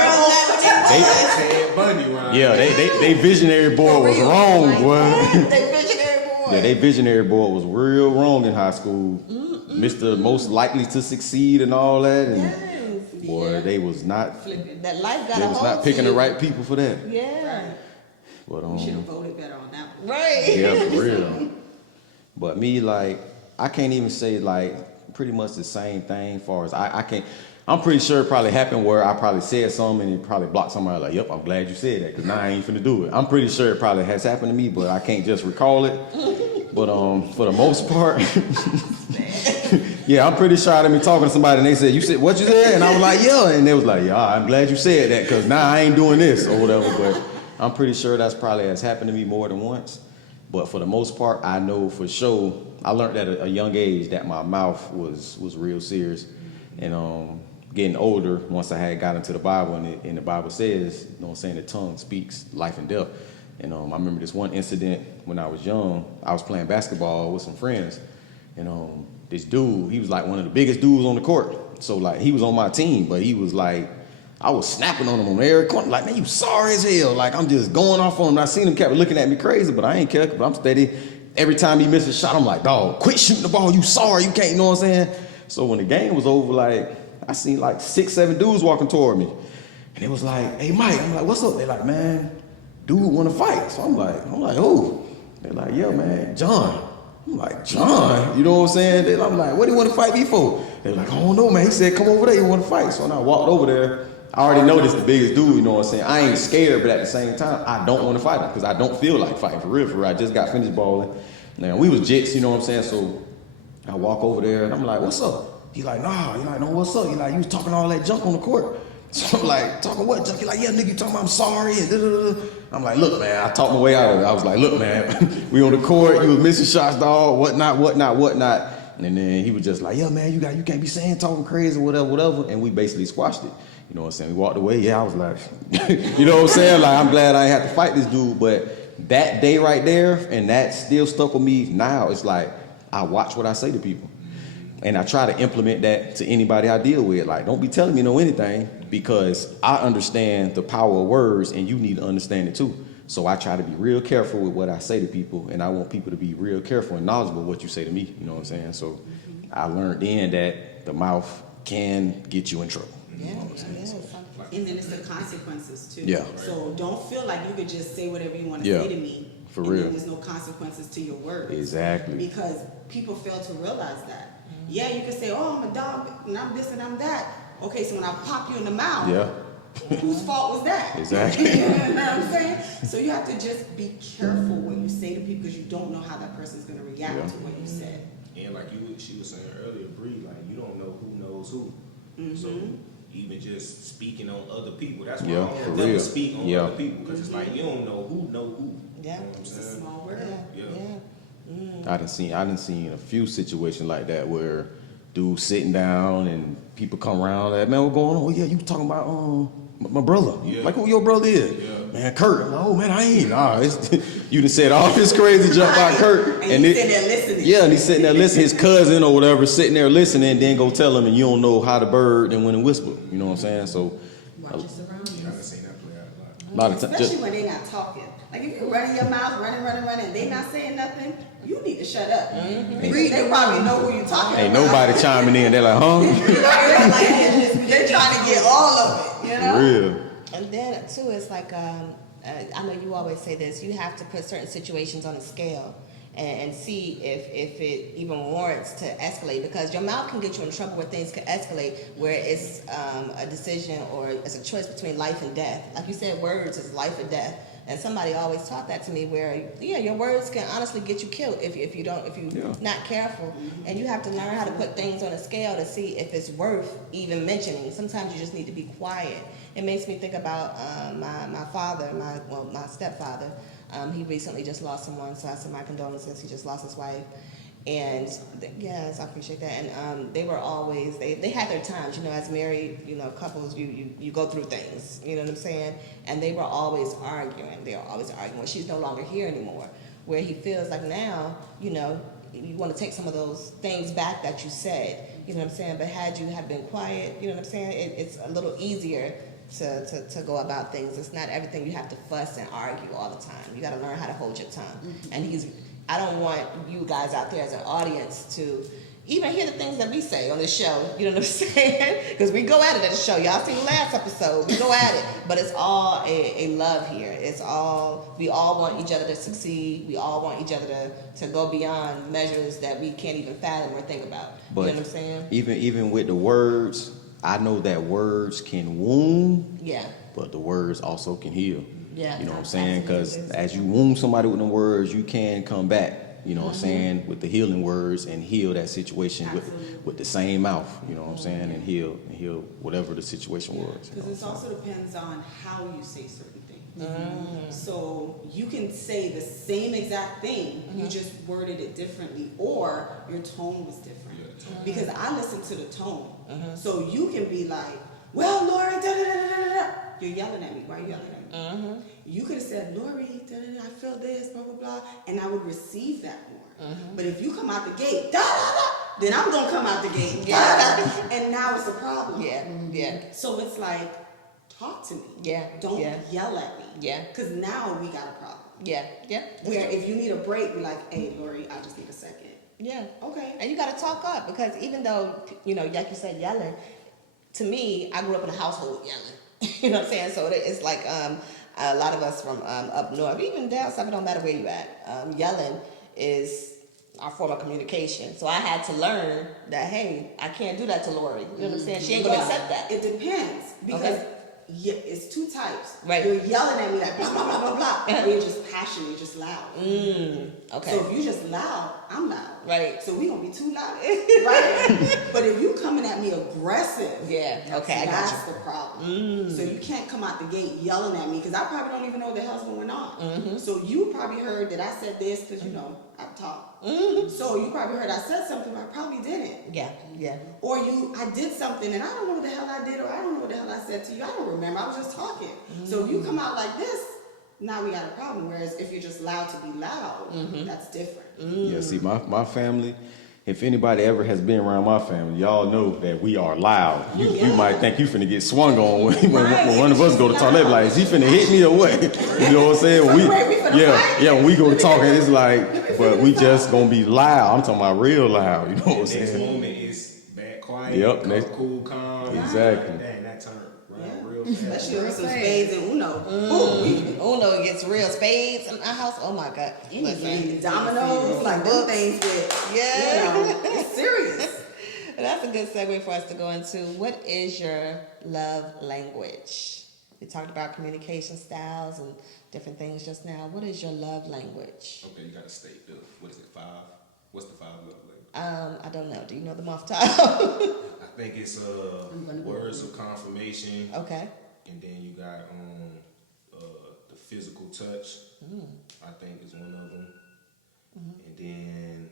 Ted Bundy around. yeah. They visionary board was wrong, boy. They visionary boy. Yeah, they visionary board was real wrong in high school. Mr. Most likely to succeed and all that, and Yes. boy, they was not. That life got They a was hold not picking to the you. right people for that. Yeah. But You should have voted better on that one. Right. yeah, for real. But me, like, I can't even say like pretty much the same thing. Far as I can't. I'm pretty sure it probably happened where I probably said something and it probably blocked somebody like, yep, I'm glad you said that because now I ain't finna do it. I'm pretty sure it probably has happened to me, but I can't just recall it. But for the most part, yeah, I'm pretty sure I'd been talking to somebody and they said, you said what you said? And I was like, yeah. And they was like, yeah, I'm glad you said that because now I ain't doing this or whatever. But I'm pretty sure that's probably has happened to me more than once. But for the most part, I know for sure, I learned at a young age that my mouth was real serious. And getting older, once I had got into the Bible, and the Bible says, you know what I'm saying, the tongue speaks life and death. And I remember this one incident when I was young. I was playing basketball with some friends, and this dude, he was like one of the biggest dudes on the court. So like he was on my team, but he was like, I was snapping on him on every corner, like, man, you sorry as hell. Like I'm just going off on him. I seen him kept looking at me crazy, but I ain't care. But I'm steady. Every time he missed a shot, I'm like, dog, quit shooting the ball. You sorry, you can't. You know what I'm saying? So when the game was over, like I seen like 6, 7 dudes walking toward me, and it was like, hey Mike, I'm like, what's up? They're like, man, dude want to fight. So I'm like, who? They're like, yeah, man, John. I'm like, John, you know what I'm saying? I'm like, what do you want to fight me for? They're like, I don't know, man. He said, come over there, you want to fight. So when I walked over there, I already know this the biggest dude, you know what I'm saying? I ain't scared, but at the same time, I don't want to fight him because I don't feel like fighting for real, for real. I just got finished balling. Now, we was jits, you know what I'm saying? So I walk over there and I'm like, what's up? He like, nah. He like, no, what's up? He like, you was talking all that junk on the court. So I'm like, talking what junk? He like, yeah, nigga, you talking about I'm sorry and da-da-da-da. I'm like, look, man, I talked my way out of it. I was like, look, man, we on the court, you was missing shots, dog, whatnot. And then he was just like, yeah, man, you can't be talking crazy, whatever. And we basically squashed it. You know what I'm saying? We walked away. Yeah, I was like, you know what I'm saying? Like, I'm glad I ain't have to fight this dude. But that day right there, and that still stuck with me now, it's like, I watch what I say to people. And I try to implement that to anybody I deal with. Like, don't be telling me no anything because I understand the power of words and you need to understand it too. So I try to be real careful with what I say to people, and I want people to be real careful and knowledgeable of what you say to me. You know what I'm saying? So I learned then that the mouth can get you in trouble. Yeah, And then it's the consequences too. Yeah. So don't feel like you could just say whatever you want to Yeah, say to me. for and real. Then there's no consequences to your words. Exactly. Because people fail to realize that. Yeah, you can say, oh, I'm a dog, and I'm this and I'm that. Okay, so when I pop you in the mouth, Yeah. whose fault was that? Exactly. You know what I'm saying? So you have to just be careful what you say to people because you don't know how that person's going to react Yeah. to what you said. And like she was saying earlier, Bree, like you don't know who knows who. So even just speaking on other people, that's why Yeah, I for don't ever real. speak on Yeah. other people because it's like you don't know who know who. Yeah. You know what I'm It's a saying? small word. Yeah. I done seen a few situations like that where dudes sitting down and people come around like, man, what's going on? Oh yeah, you talking about my brother. Yeah. Like who your brother is? Yeah. Man, Kurt. I'm like, oh man, I ain't. Nah, you done said all this crazy junk about Kurt. And he's sitting there listening. Yeah, and he's sitting there listening, his cousin or whatever, sitting there listening, and then go tell him and you don't know how the bird and when it whisper. You know what I'm saying? So Watch your surroundings. I done seen that play out a lot. a lot of times Especially when they're not talking. Like if you're running your mouth, running, and they not saying nothing, you need to shut up. Because they probably know who you're talking ain't about. nobody chiming in. They're like, huh? They're trying to get all of it, you know? Real. And then too, it's like I know you always say this. You have to put certain situations on a scale and see if it even warrants to escalate because your mouth can get you in trouble where things can escalate, where it's a decision or it's a choice between life and death. Like you said, words is life or death. And somebody always taught that to me where, yeah, your words can honestly get you killed if you're not careful. And you have to learn how to put things on a scale to see if it's worth even mentioning. Sometimes you just need to be quiet. It makes me think about my father, my stepfather. He recently just lost someone, so I send my condolences. He just lost his wife. And yes, I appreciate that. And they were always, they had their times, as married, couples, you go through things, you know what I'm saying? And they were always arguing. They were always arguing. Well, she's no longer here anymore. Where he feels like now, you want to take some of those things back that you said, you know what I'm saying? But had you have been quiet, you know what I'm saying? It's a little easier to go about things. It's not everything you have to fuss and argue all the time. You got to learn how to hold your tongue. And I don't want you guys out there as an audience to even hear the things that we say on this show. You know what I'm saying? Because we go at it at the show. Y'all seen the last episode. We go at it. But it's all a love here. We all want each other to succeed. We all want each other to go beyond measures that we can't even fathom or think about. But you know what I'm saying? even with the words, I know that words can wound, Yeah. but the words also can heal. Yeah. You know what I'm saying? Because as you wound somebody with the words, you can come back, you know what I'm saying, with the healing words and heal that situation with the same mouth, you know what I'm saying, and heal whatever the situation was. Because it also depends on how you say certain things. So you can say the same exact thing, you just worded it differently, or your tone was different. Because I listen to the tone. So you can be like, well, Lori, da da da da da. You're yelling at me. Why are you yelling at me? You could have said, Lori, da da da, I feel this, blah, blah, blah, and I would receive that more. But if you come out the gate, da da da, then I'm going to come out the gate, da da da, and now it's a problem. Yeah. So it's like, talk to me. Yeah. Don't Yeah. yell at me. Yeah. Because now we got a problem. Yeah. Where if you need a break, be like, hey, Lori, I just need a second. Yeah. Okay. And you got to talk up because even though, like you said, yelling, to me, I grew up in a household yelling. You know what I'm saying? So it's like a lot of us from up north, even down south, it don't matter where you at, yelling is our form of communication. So I had to learn that, hey, I can't do that to Lori. You know what I'm saying? She ain't going to accept that. It depends. Because Okay. it's two types. Right. You're yelling at me like blah blah blah blah blah, or you're just passionate, you're just loud. Okay. So if you just loud, I'm loud. Right. So we gonna be too loud, right? But if you coming at me aggressive, Yeah, okay, I got that's you. the problem. So you can't come out the gate yelling at me because I probably don't even know what the hell's going on. So you probably heard that I said this because you know I talk. So you probably heard I said something, but I probably didn't. Yeah. Or I did something and I don't know what the hell I did, or I don't know what the hell I said to you. I don't remember. I was just talking. So if you come out like this, now we got a problem. Whereas if you're just loud to be loud, that's different. Yeah, see, my family, if anybody ever has been around my family, y'all know that we are loud. You might think you finna get swung on when one of us go to talk. They be like, is he finna hit me or what? You know what I'm saying? When we go to talking, it's like, but we just gonna be loud. I'm talking about real loud. You know what I'm Next saying? moment is bad, quiet, Yep, next- cool, calm. Exactly. Dang, that turned right Yeah. real fast. Especially with some spades and Uno. Ooh, Uno gets real spades in our house. Oh my God. we dominoes, like them things with, Yeah. you know, it's serious. That's a good segue for us to go into. What is your love language? We talked about communication styles and different things just now. What is your love language? Okay, you gotta state the, what is it, 5? What's the 5 love language? I don't know. Do you know them off the top? I think it's words of confirmation, Okay. and then you got the physical touch. I think is one of them, and then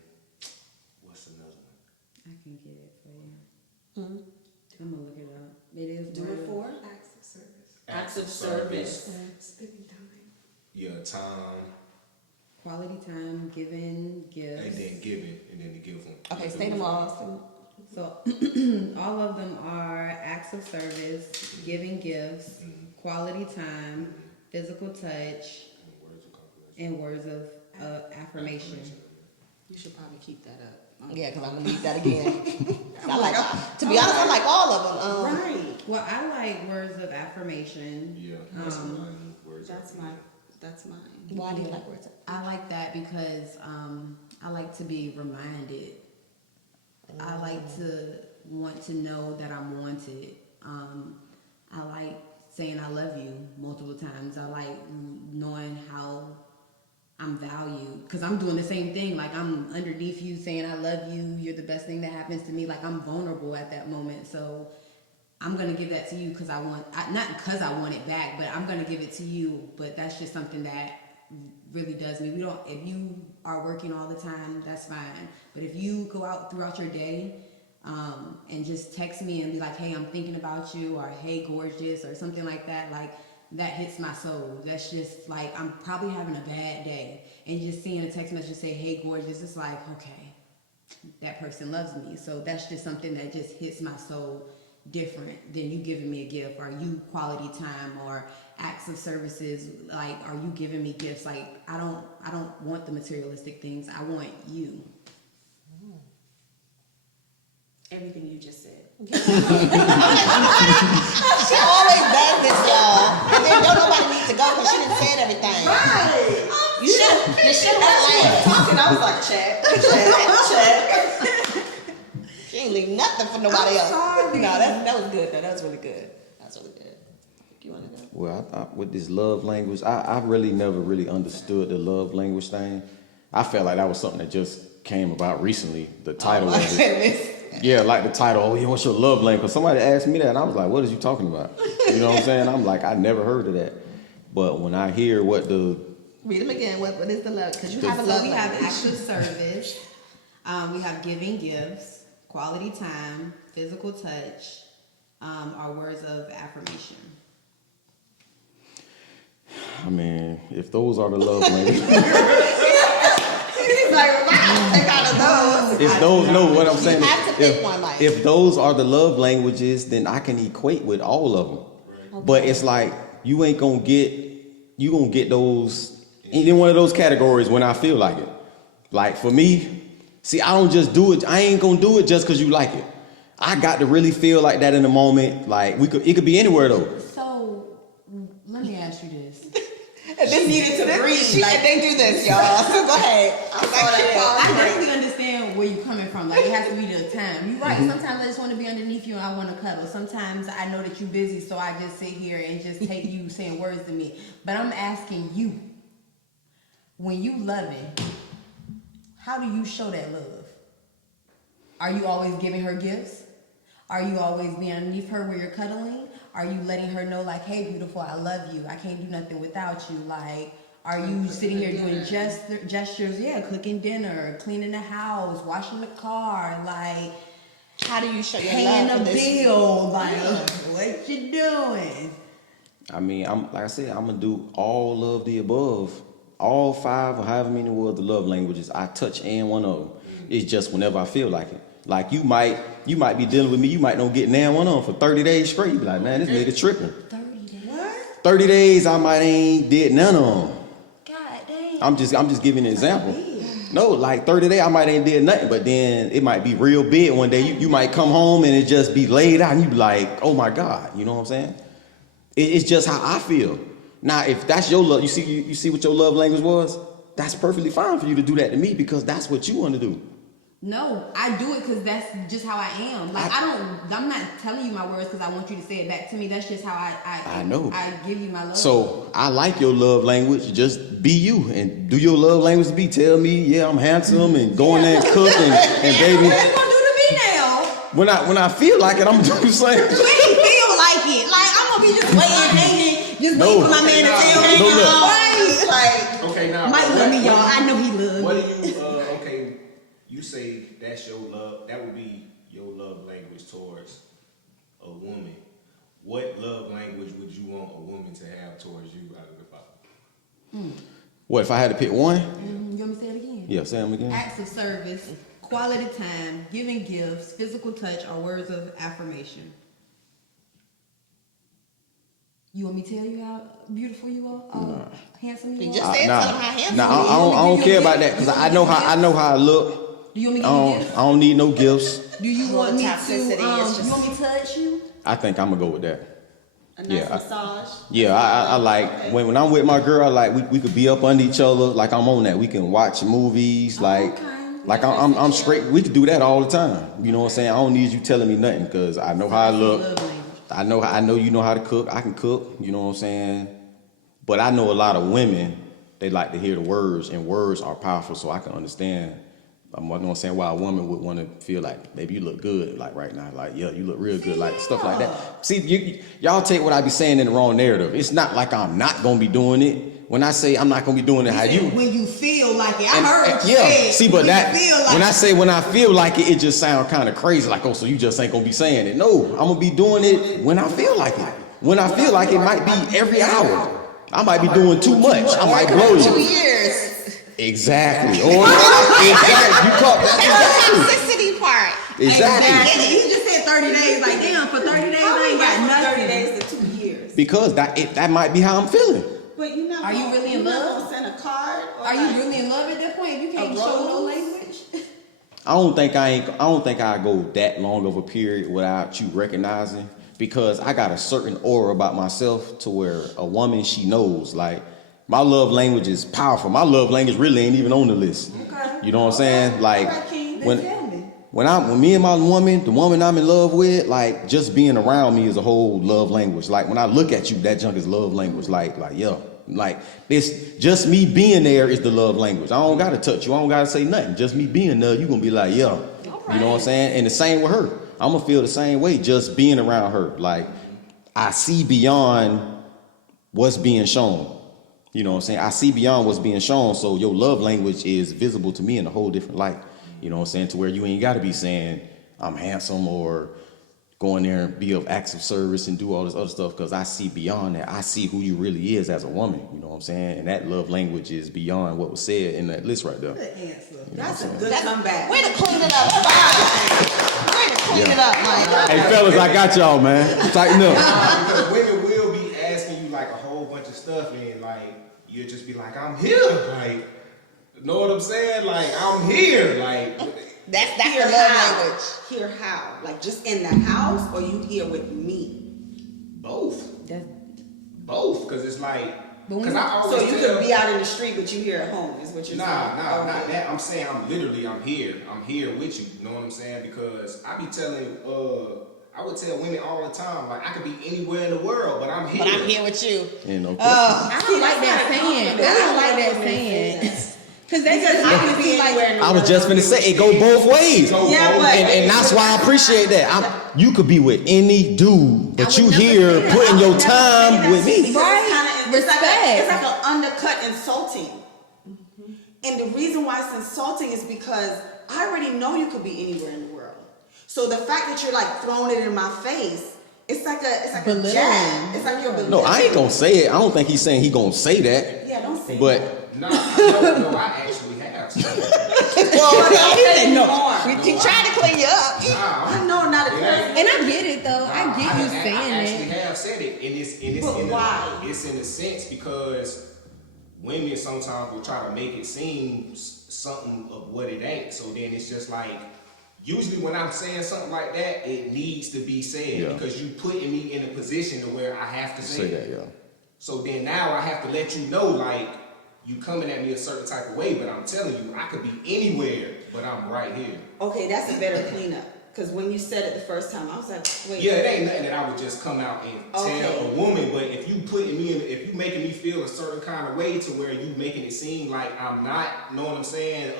what's another one? I can get it for you. I'm gonna look it up. It is Do it for Acts of service. acts of service. Spending time. Yeah, time, quality time, giving gifts. and then giving, and then the give them. Okay, state them all. So all of them are acts of service, giving gifts, quality time, physical touch, Words of confirmation. and words of affirmation. You should probably keep that up. Yeah, because I'm gonna need that again. I like, to be honest, I like all of them. Right. Well, I like words of affirmation. Yeah, that's mine. Words of That's mine. Why do you like words? I like that because I like to be reminded. I like to want to know that I'm wanted. I like saying I love you multiple times. I like knowing how I'm valued because I'm doing the same thing. Like I'm underneath you saying I love you. You're the best thing that happens to me. Like I'm vulnerable at that moment. So I'm gonna give that to you because not because I want it back, but I'm gonna give it to you. But that's just something that really does me. If you are working all the time, that's fine. But if you go out throughout your day and just text me and be like, hey, I'm thinking about you, or hey, gorgeous, or something like that, like that hits my soul. That's just like, I'm probably having a bad day. And just seeing a text message say, hey, gorgeous, it's like, okay, that person loves me. So that's just something that just hits my soul different than you giving me a gift, or you quality time, or acts of services. Like, are you giving me gifts? Like, I don't want the materialistic things. I want you. Everything you just said. She always does this, y'all. And then don't nobody need to go because she didn't say everything. Right. You should have laughed. Talking, I was like, check. She ain't leave nothing for nobody else. sorry. No, that was good. That was really good. That's really good. You want to go? Well, I thought with this love language, I really never really understood the love language thing. I felt like that was something that just came about recently. The title Oh, my of it. goodness. Yeah, like the title, oh yeah, what's your love language? Somebody asked me that and I was like, what is you talking about? You know what I'm saying? I'm like, I never heard of that. But when I hear what the Read them again. What is the love? Because you have a So love we have language. acts of service. We have giving gifts, quality time, physical touch, our words of affirmation. I mean, if those are the love languages, He's like, wow, take out of those. if those know what I'm saying, You have to pick one, like. if those are the love languages, then I can equate with all of them. But it's like you gonna get those in one of those categories when I feel like it. Like for me, see, I don't just do it. I ain't gonna do it just because you like it. I got to really feel like that in the moment. Like it could be anywhere though. So let me ask you this. And She needed to breathe. They do this, y'all. So go ahead. I saw that I part. definitely understand where you're coming from. Like, it has to be the time. You're right. Sometimes I just want to be underneath you and I want to cuddle. Sometimes I know that you're busy, so I just sit here and just take you saying words to me. But I'm asking you, when you loving, how do you show that love? Are you always giving her gifts? Are you always being underneath her where you're cuddling? Are you letting her know, like, hey, beautiful, I love you. I can't do nothing without you. Like, are you sitting here doing gestures? Yeah, cooking dinner, cleaning the house, washing the car, like, How do you show your paying love a for this? bill, like, what you doing? I mean, like I said, I'm gonna do all of the above, all 5 or however many were the love languages. I touch and one of them. It's just whenever I feel like it. Like you might be dealing with me. You might don't get nan one on for 30 days straight. You be like, man, this nigga tripping. 30 days. What? 30 days, I might ain't did none of them. God damn. I'm just giving an example. No, like 30 days, I might ain't did nothing, but then it might be real big one day. You might come home and it just be laid out, and you be like, oh my God, you know what I'm saying? It's just how I feel. Now, if that's your love, you see what your love language was? That's perfectly fine for you to do that to me because that's what you want to do. No, I do it because that's just how I am. Like, I'm not telling you my words because I want you to say it back to me. That's just how I know. I give you my love. So I like your love language. Just be you and do your love language to be. Tell me, yeah, I'm handsome and go in there and cook and baby. What you gonna do to me now? When I feel like it, I'm gonna do the same. You ain't feel like it. Like, I'm gonna be just waiting, just No. waiting for my man to tell me. No, look. Right? Like, Okay, now Mike love me, y'all. I know he love What me. do you okay? You say that's your love. That would be your love language towards a woman. What love language would you want a woman to have towards you out of the 5? What if I had to pick one? You want me to say it again? Yeah, say them again. Acts of service, quality time, giving gifts, physical touch, or words of affirmation. You want me to tell you how beautiful you are? How handsome you You are? just said Nah, tell them how handsome nah, you I are. don't care about that because I know how I look. Do you want me I to give you don't, gifts? I don't need no gifts. Do you Well, want me to? toxicity is just- You want me to touch you? I think I'm gonna go with that. A nice Yeah, massage? Yeah, I like when I'm with my girl. I like we could be up under each other. Like I'm on that. We can watch movies. Like Okay. I'm straight. We could do that all the time. You know what I'm saying? I don't need you telling me nothing because I know how I look. Love language. I know you know how to cook. I can cook. You know what I'm saying? But I know a lot of women. They like to hear the words, and words are powerful. So I can understand. I'm not saying why a woman would want to feel like, baby, you look good, like right now, like yeah, you look real good, like stuff like that. See, y'all take what I be saying in the wrong narrative. It's not like I'm not gonna be doing it. When I say I'm not gonna be doing it, how you? When you feel like it, I heard what you Yeah, said. see, but When that you feel like when I feel like it, it just sounds kind of crazy. Like, oh, so you just ain't gonna be saying it? No, I'm gonna be doing it when I feel like it. When I feel like it might be every hour. I might be doing too much. I might blow 2 you. years. Exactly. Or exactly. You caught That's that. the toxicity part. Exactly. He just said 30 days. Like, damn, for 30 days, How I ain't we got got nothing. 30 days to 2 years? Because that might be how I'm feeling. But you're not Are you gonna- really in you're love? not gonna send a card? Or Are like- you really in love at that point? If you can't A show no rose? language. I don't think I go that long of a period without you recognizing because I got a certain aura about myself to where a woman, she knows, like, my love language is powerful. My love language really ain't even on the list. Okay. You know what I'm saying? Like Alright, King, then when tell me. when me and my woman, the woman I'm in love with, like just being around me is a whole love language. Like when I look at you, that junk is love language. Like yeah. Like this, just me being there is the love language. I don't gotta touch you. I don't gotta say nothing. Just me being there, you gonna be like, yeah. You know what I'm saying? And the same with her. I'm gonna feel the same way just being around her. Like I see beyond what's being shown. You know what I'm saying? I see beyond what's being shown. So your love language is visible to me in a whole different light. You know what I'm saying? To where you ain't gotta be saying I'm handsome or going there and be of acts of service and do all this other stuff because I see beyond that. I see who you really is as a woman. You know what I'm saying? And that love language is beyond what was said in that list right there. Good answer. That's a good comeback. Way to clean it up. Way to clean it up, Mike. Hey fellas, I got y'all, man. Tighten up. Because women will be asking you like a whole bunch of stuff, and like you'll just be like, "I'm here," like, know what I'm saying? Like, I'm here, like. That's Hear the love how? language. Hear how? Like just in the house or you here with me? Both. That's Both, because it's like But when Cause I So always you tell, could be out in the street, but you here at home, is what you're Nah, saying? not Okay. that. I'm saying I'm here. I'm here with you. You know what I'm saying? Because I be telling, I would tell women all the time, like I could be anywhere in the world, but I'm here. But I'm here with you. You know, I don't like that's that not a saying. compliment. I don't I like like that when men say saying. Cause that's Because just I making could it be seem anywhere in like the I was just world. finna say it go both ways. Go Yeah, both but- ways. And that's why I appreciate that. You could be with any dude, but I you would never here say that. putting I your would never say time that with to you me. because Right. It's Respect. like an undercut insulting. And the reason why it's insulting is because I already know you could be anywhere in the world. So the fact that you're like throwing it in my face, it's like a Belittling. jab. It's like you're belittling. No, I ain't gonna say it. I don't think he's saying he gonna say that. Yeah, don't say But that. No, I actually have. Well, don't say more. He tried to clean you up. I know not a person. and I get it though. I get you I saying actually it. have said it, and it's But in why? it's in a sense because women sometimes will try to make it seem something of what it ain't. So then it's just like usually when I'm saying something like that, it needs to be said Yeah. because you putting me in a position to where I have to say say it. that, yeah. So then now I have to let you know like you coming at me a certain type of way, but I'm telling you I could be anywhere, but I'm right here. Okay, that's a better cleanup. Because when you said it the first time, I was like, wait. Yeah, it ain't nothing that I would just come out and tell Okay. a woman, but if you putting me in, if you making me feel a certain kind of way to where you making it seem like I'm not, know what I'm saying,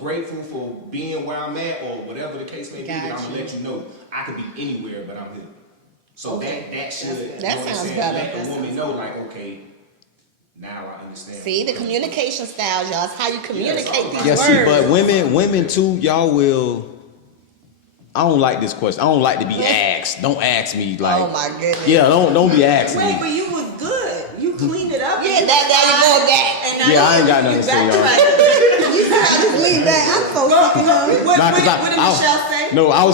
grateful for being where I'm at or whatever the case may be, then I'm Gotcha. gonna let you know I could be anywhere, but I'm here. So Okay. that should, That's good. That you know what I'm sounds saying, better. let That the woman sounds know like, okay, now I understand. See, the communication styles, y'all. It's how you communicate these Yeah, words. see, but women too, y'all will. I don't like this question. I don't like to be asked. Don't ask me like. Oh my goodness. Yeah, don't be asking Wait, me. but you was good. You cleaned it up. Yeah, there you go, that. And now Yeah, I ain't got you nothing to say, y'all. backtrack. You said I just leave that. I'm so What, fucking up. what, Nah, 'cause what did Michelle say? No, I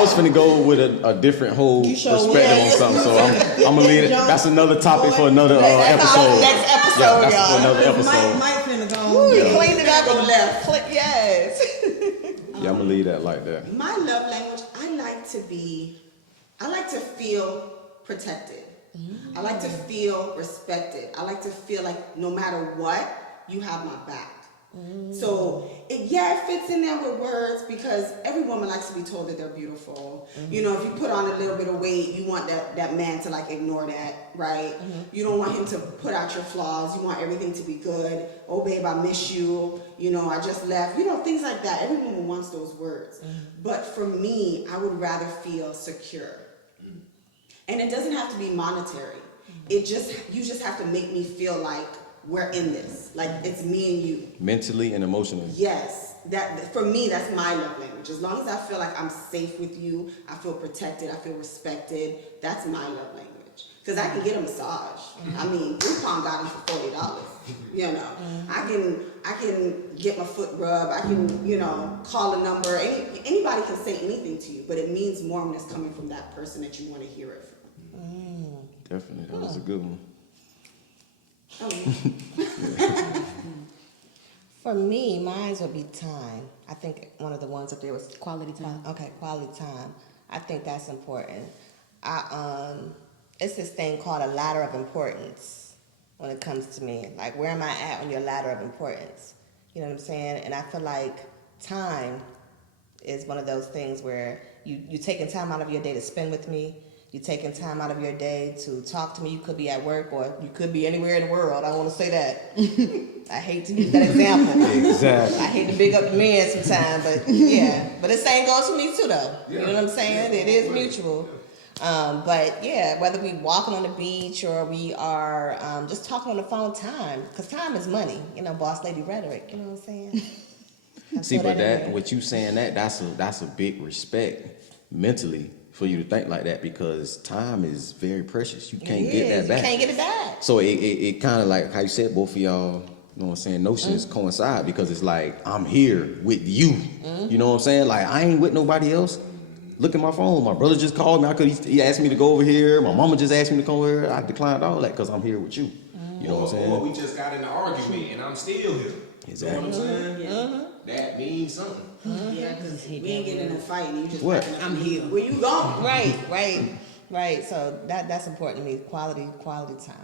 was finna go with a different whole You sure perspective was. on something. So I'm gonna leave it. That's another topic for another episode. Next episode, Yeah, that's y'all. for another episode. Mike finna go. Ooh, you Yeah. cleaned it up Go and left. click yes. Yeah, I'm gonna leave that like that. My love language, I like to feel protected. I like to feel respected. I like to feel like no matter what, you have my back. So it fits in there with words because every woman likes to be told that they're beautiful. You know, if you put on a little bit of weight, you want that man to like ignore that, right? You don't want him to put out your flaws. You want everything to be good. Oh babe, I miss you. You know, I just left. You know, things like that. Every woman wants those words. But for me, I would rather feel secure. And it doesn't have to be monetary. You just have to make me feel like we're in this. Like it's me and you. Mentally and emotionally. Yes, that for me, that's my love language. As long as I feel like I'm safe with you, I feel protected, I feel respected. That's my love language. Because I can get a massage. I mean, Groupon got them for $40. You know, I can get my foot rubbed. I can, you know, call a number. Anybody can say anything to you, but it means more when it's coming from that person that you want to hear it from. Definitely, that was a good one. Oh. For me, mine would be time. I think one of the ones up there was Quality time. Okay, quality time. I think that's important. It's this thing called a ladder of importance when it comes to me. Like, where am I at on your ladder of importance? You know what I'm saying? And I feel like time is one of those things where you taking time out of your day to spend with me. You taking time out of your day to talk to me. You could be at work or you could be anywhere in the world. I don't want to say that. I hate to use that example. Exactly. I hate to big up the men sometimes, but yeah. But the same goes for me too, though. You know what I'm saying? It is mutual. But yeah, whether we walking on the beach or we are just talking on the phone, time, because time is money. You know, boss lady rhetoric. You know what I'm saying? I See, throw but in there. what you saying that's a big respect mentally for you to think like that because time is very precious. You can't It get is. that back. You can't get it back. So it kind of like how you said, both of y'all, you know what I'm saying, notions coincide because it's like, I'm here with you. You know what I'm saying? Like, I ain't with nobody else. Look at my phone. My brother just called me. He asked me to go over here. My mama just asked me to come over here. I declined all that because I'm here with you. You know what I'm Or saying? we just got in an argument and I'm still here. Exactly. You know what I'm saying? That means something. Yeah, because we ain't getting in a fight and you just What? backing up. I'm here. Where you going? Right. So that's important to me. Quality time.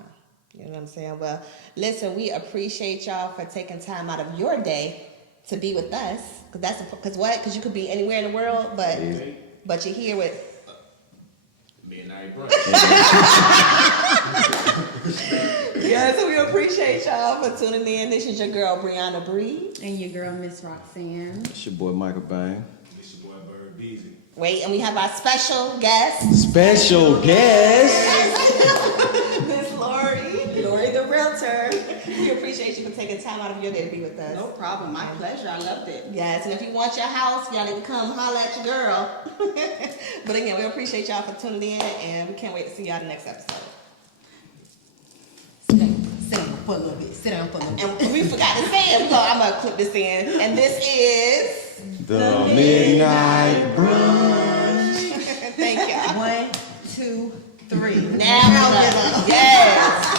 You know what I'm saying? Well, listen, we appreciate y'all for taking time out of your day to be with us. Because what? Because you could be anywhere in the world, but you're here with. Midnight brunch. Yeah, so we appreciate y'all for tuning in. This is your girl, Brianna Bree. And your girl, Miss Roxanne. It's your boy Michael Bang. This your boy Bird Beezy. Wait, and we have our special guest, Special guest. Miss Lori. Lori the realtor. We appreciate you for taking time out of your day to be with us. No problem. My pleasure. I loved it. Yes, and if you want your house, y'all need to come holler at your girl. But again, we appreciate y'all for tuning in, and we can't wait to see y'all in the next episode. Sit down for a little bit. Sit down for a little bit. And we forgot to say it, so I'm gonna clip this in. And this is The Midnight Brunch. thank y'all. 1, 2, 3. Now, yes.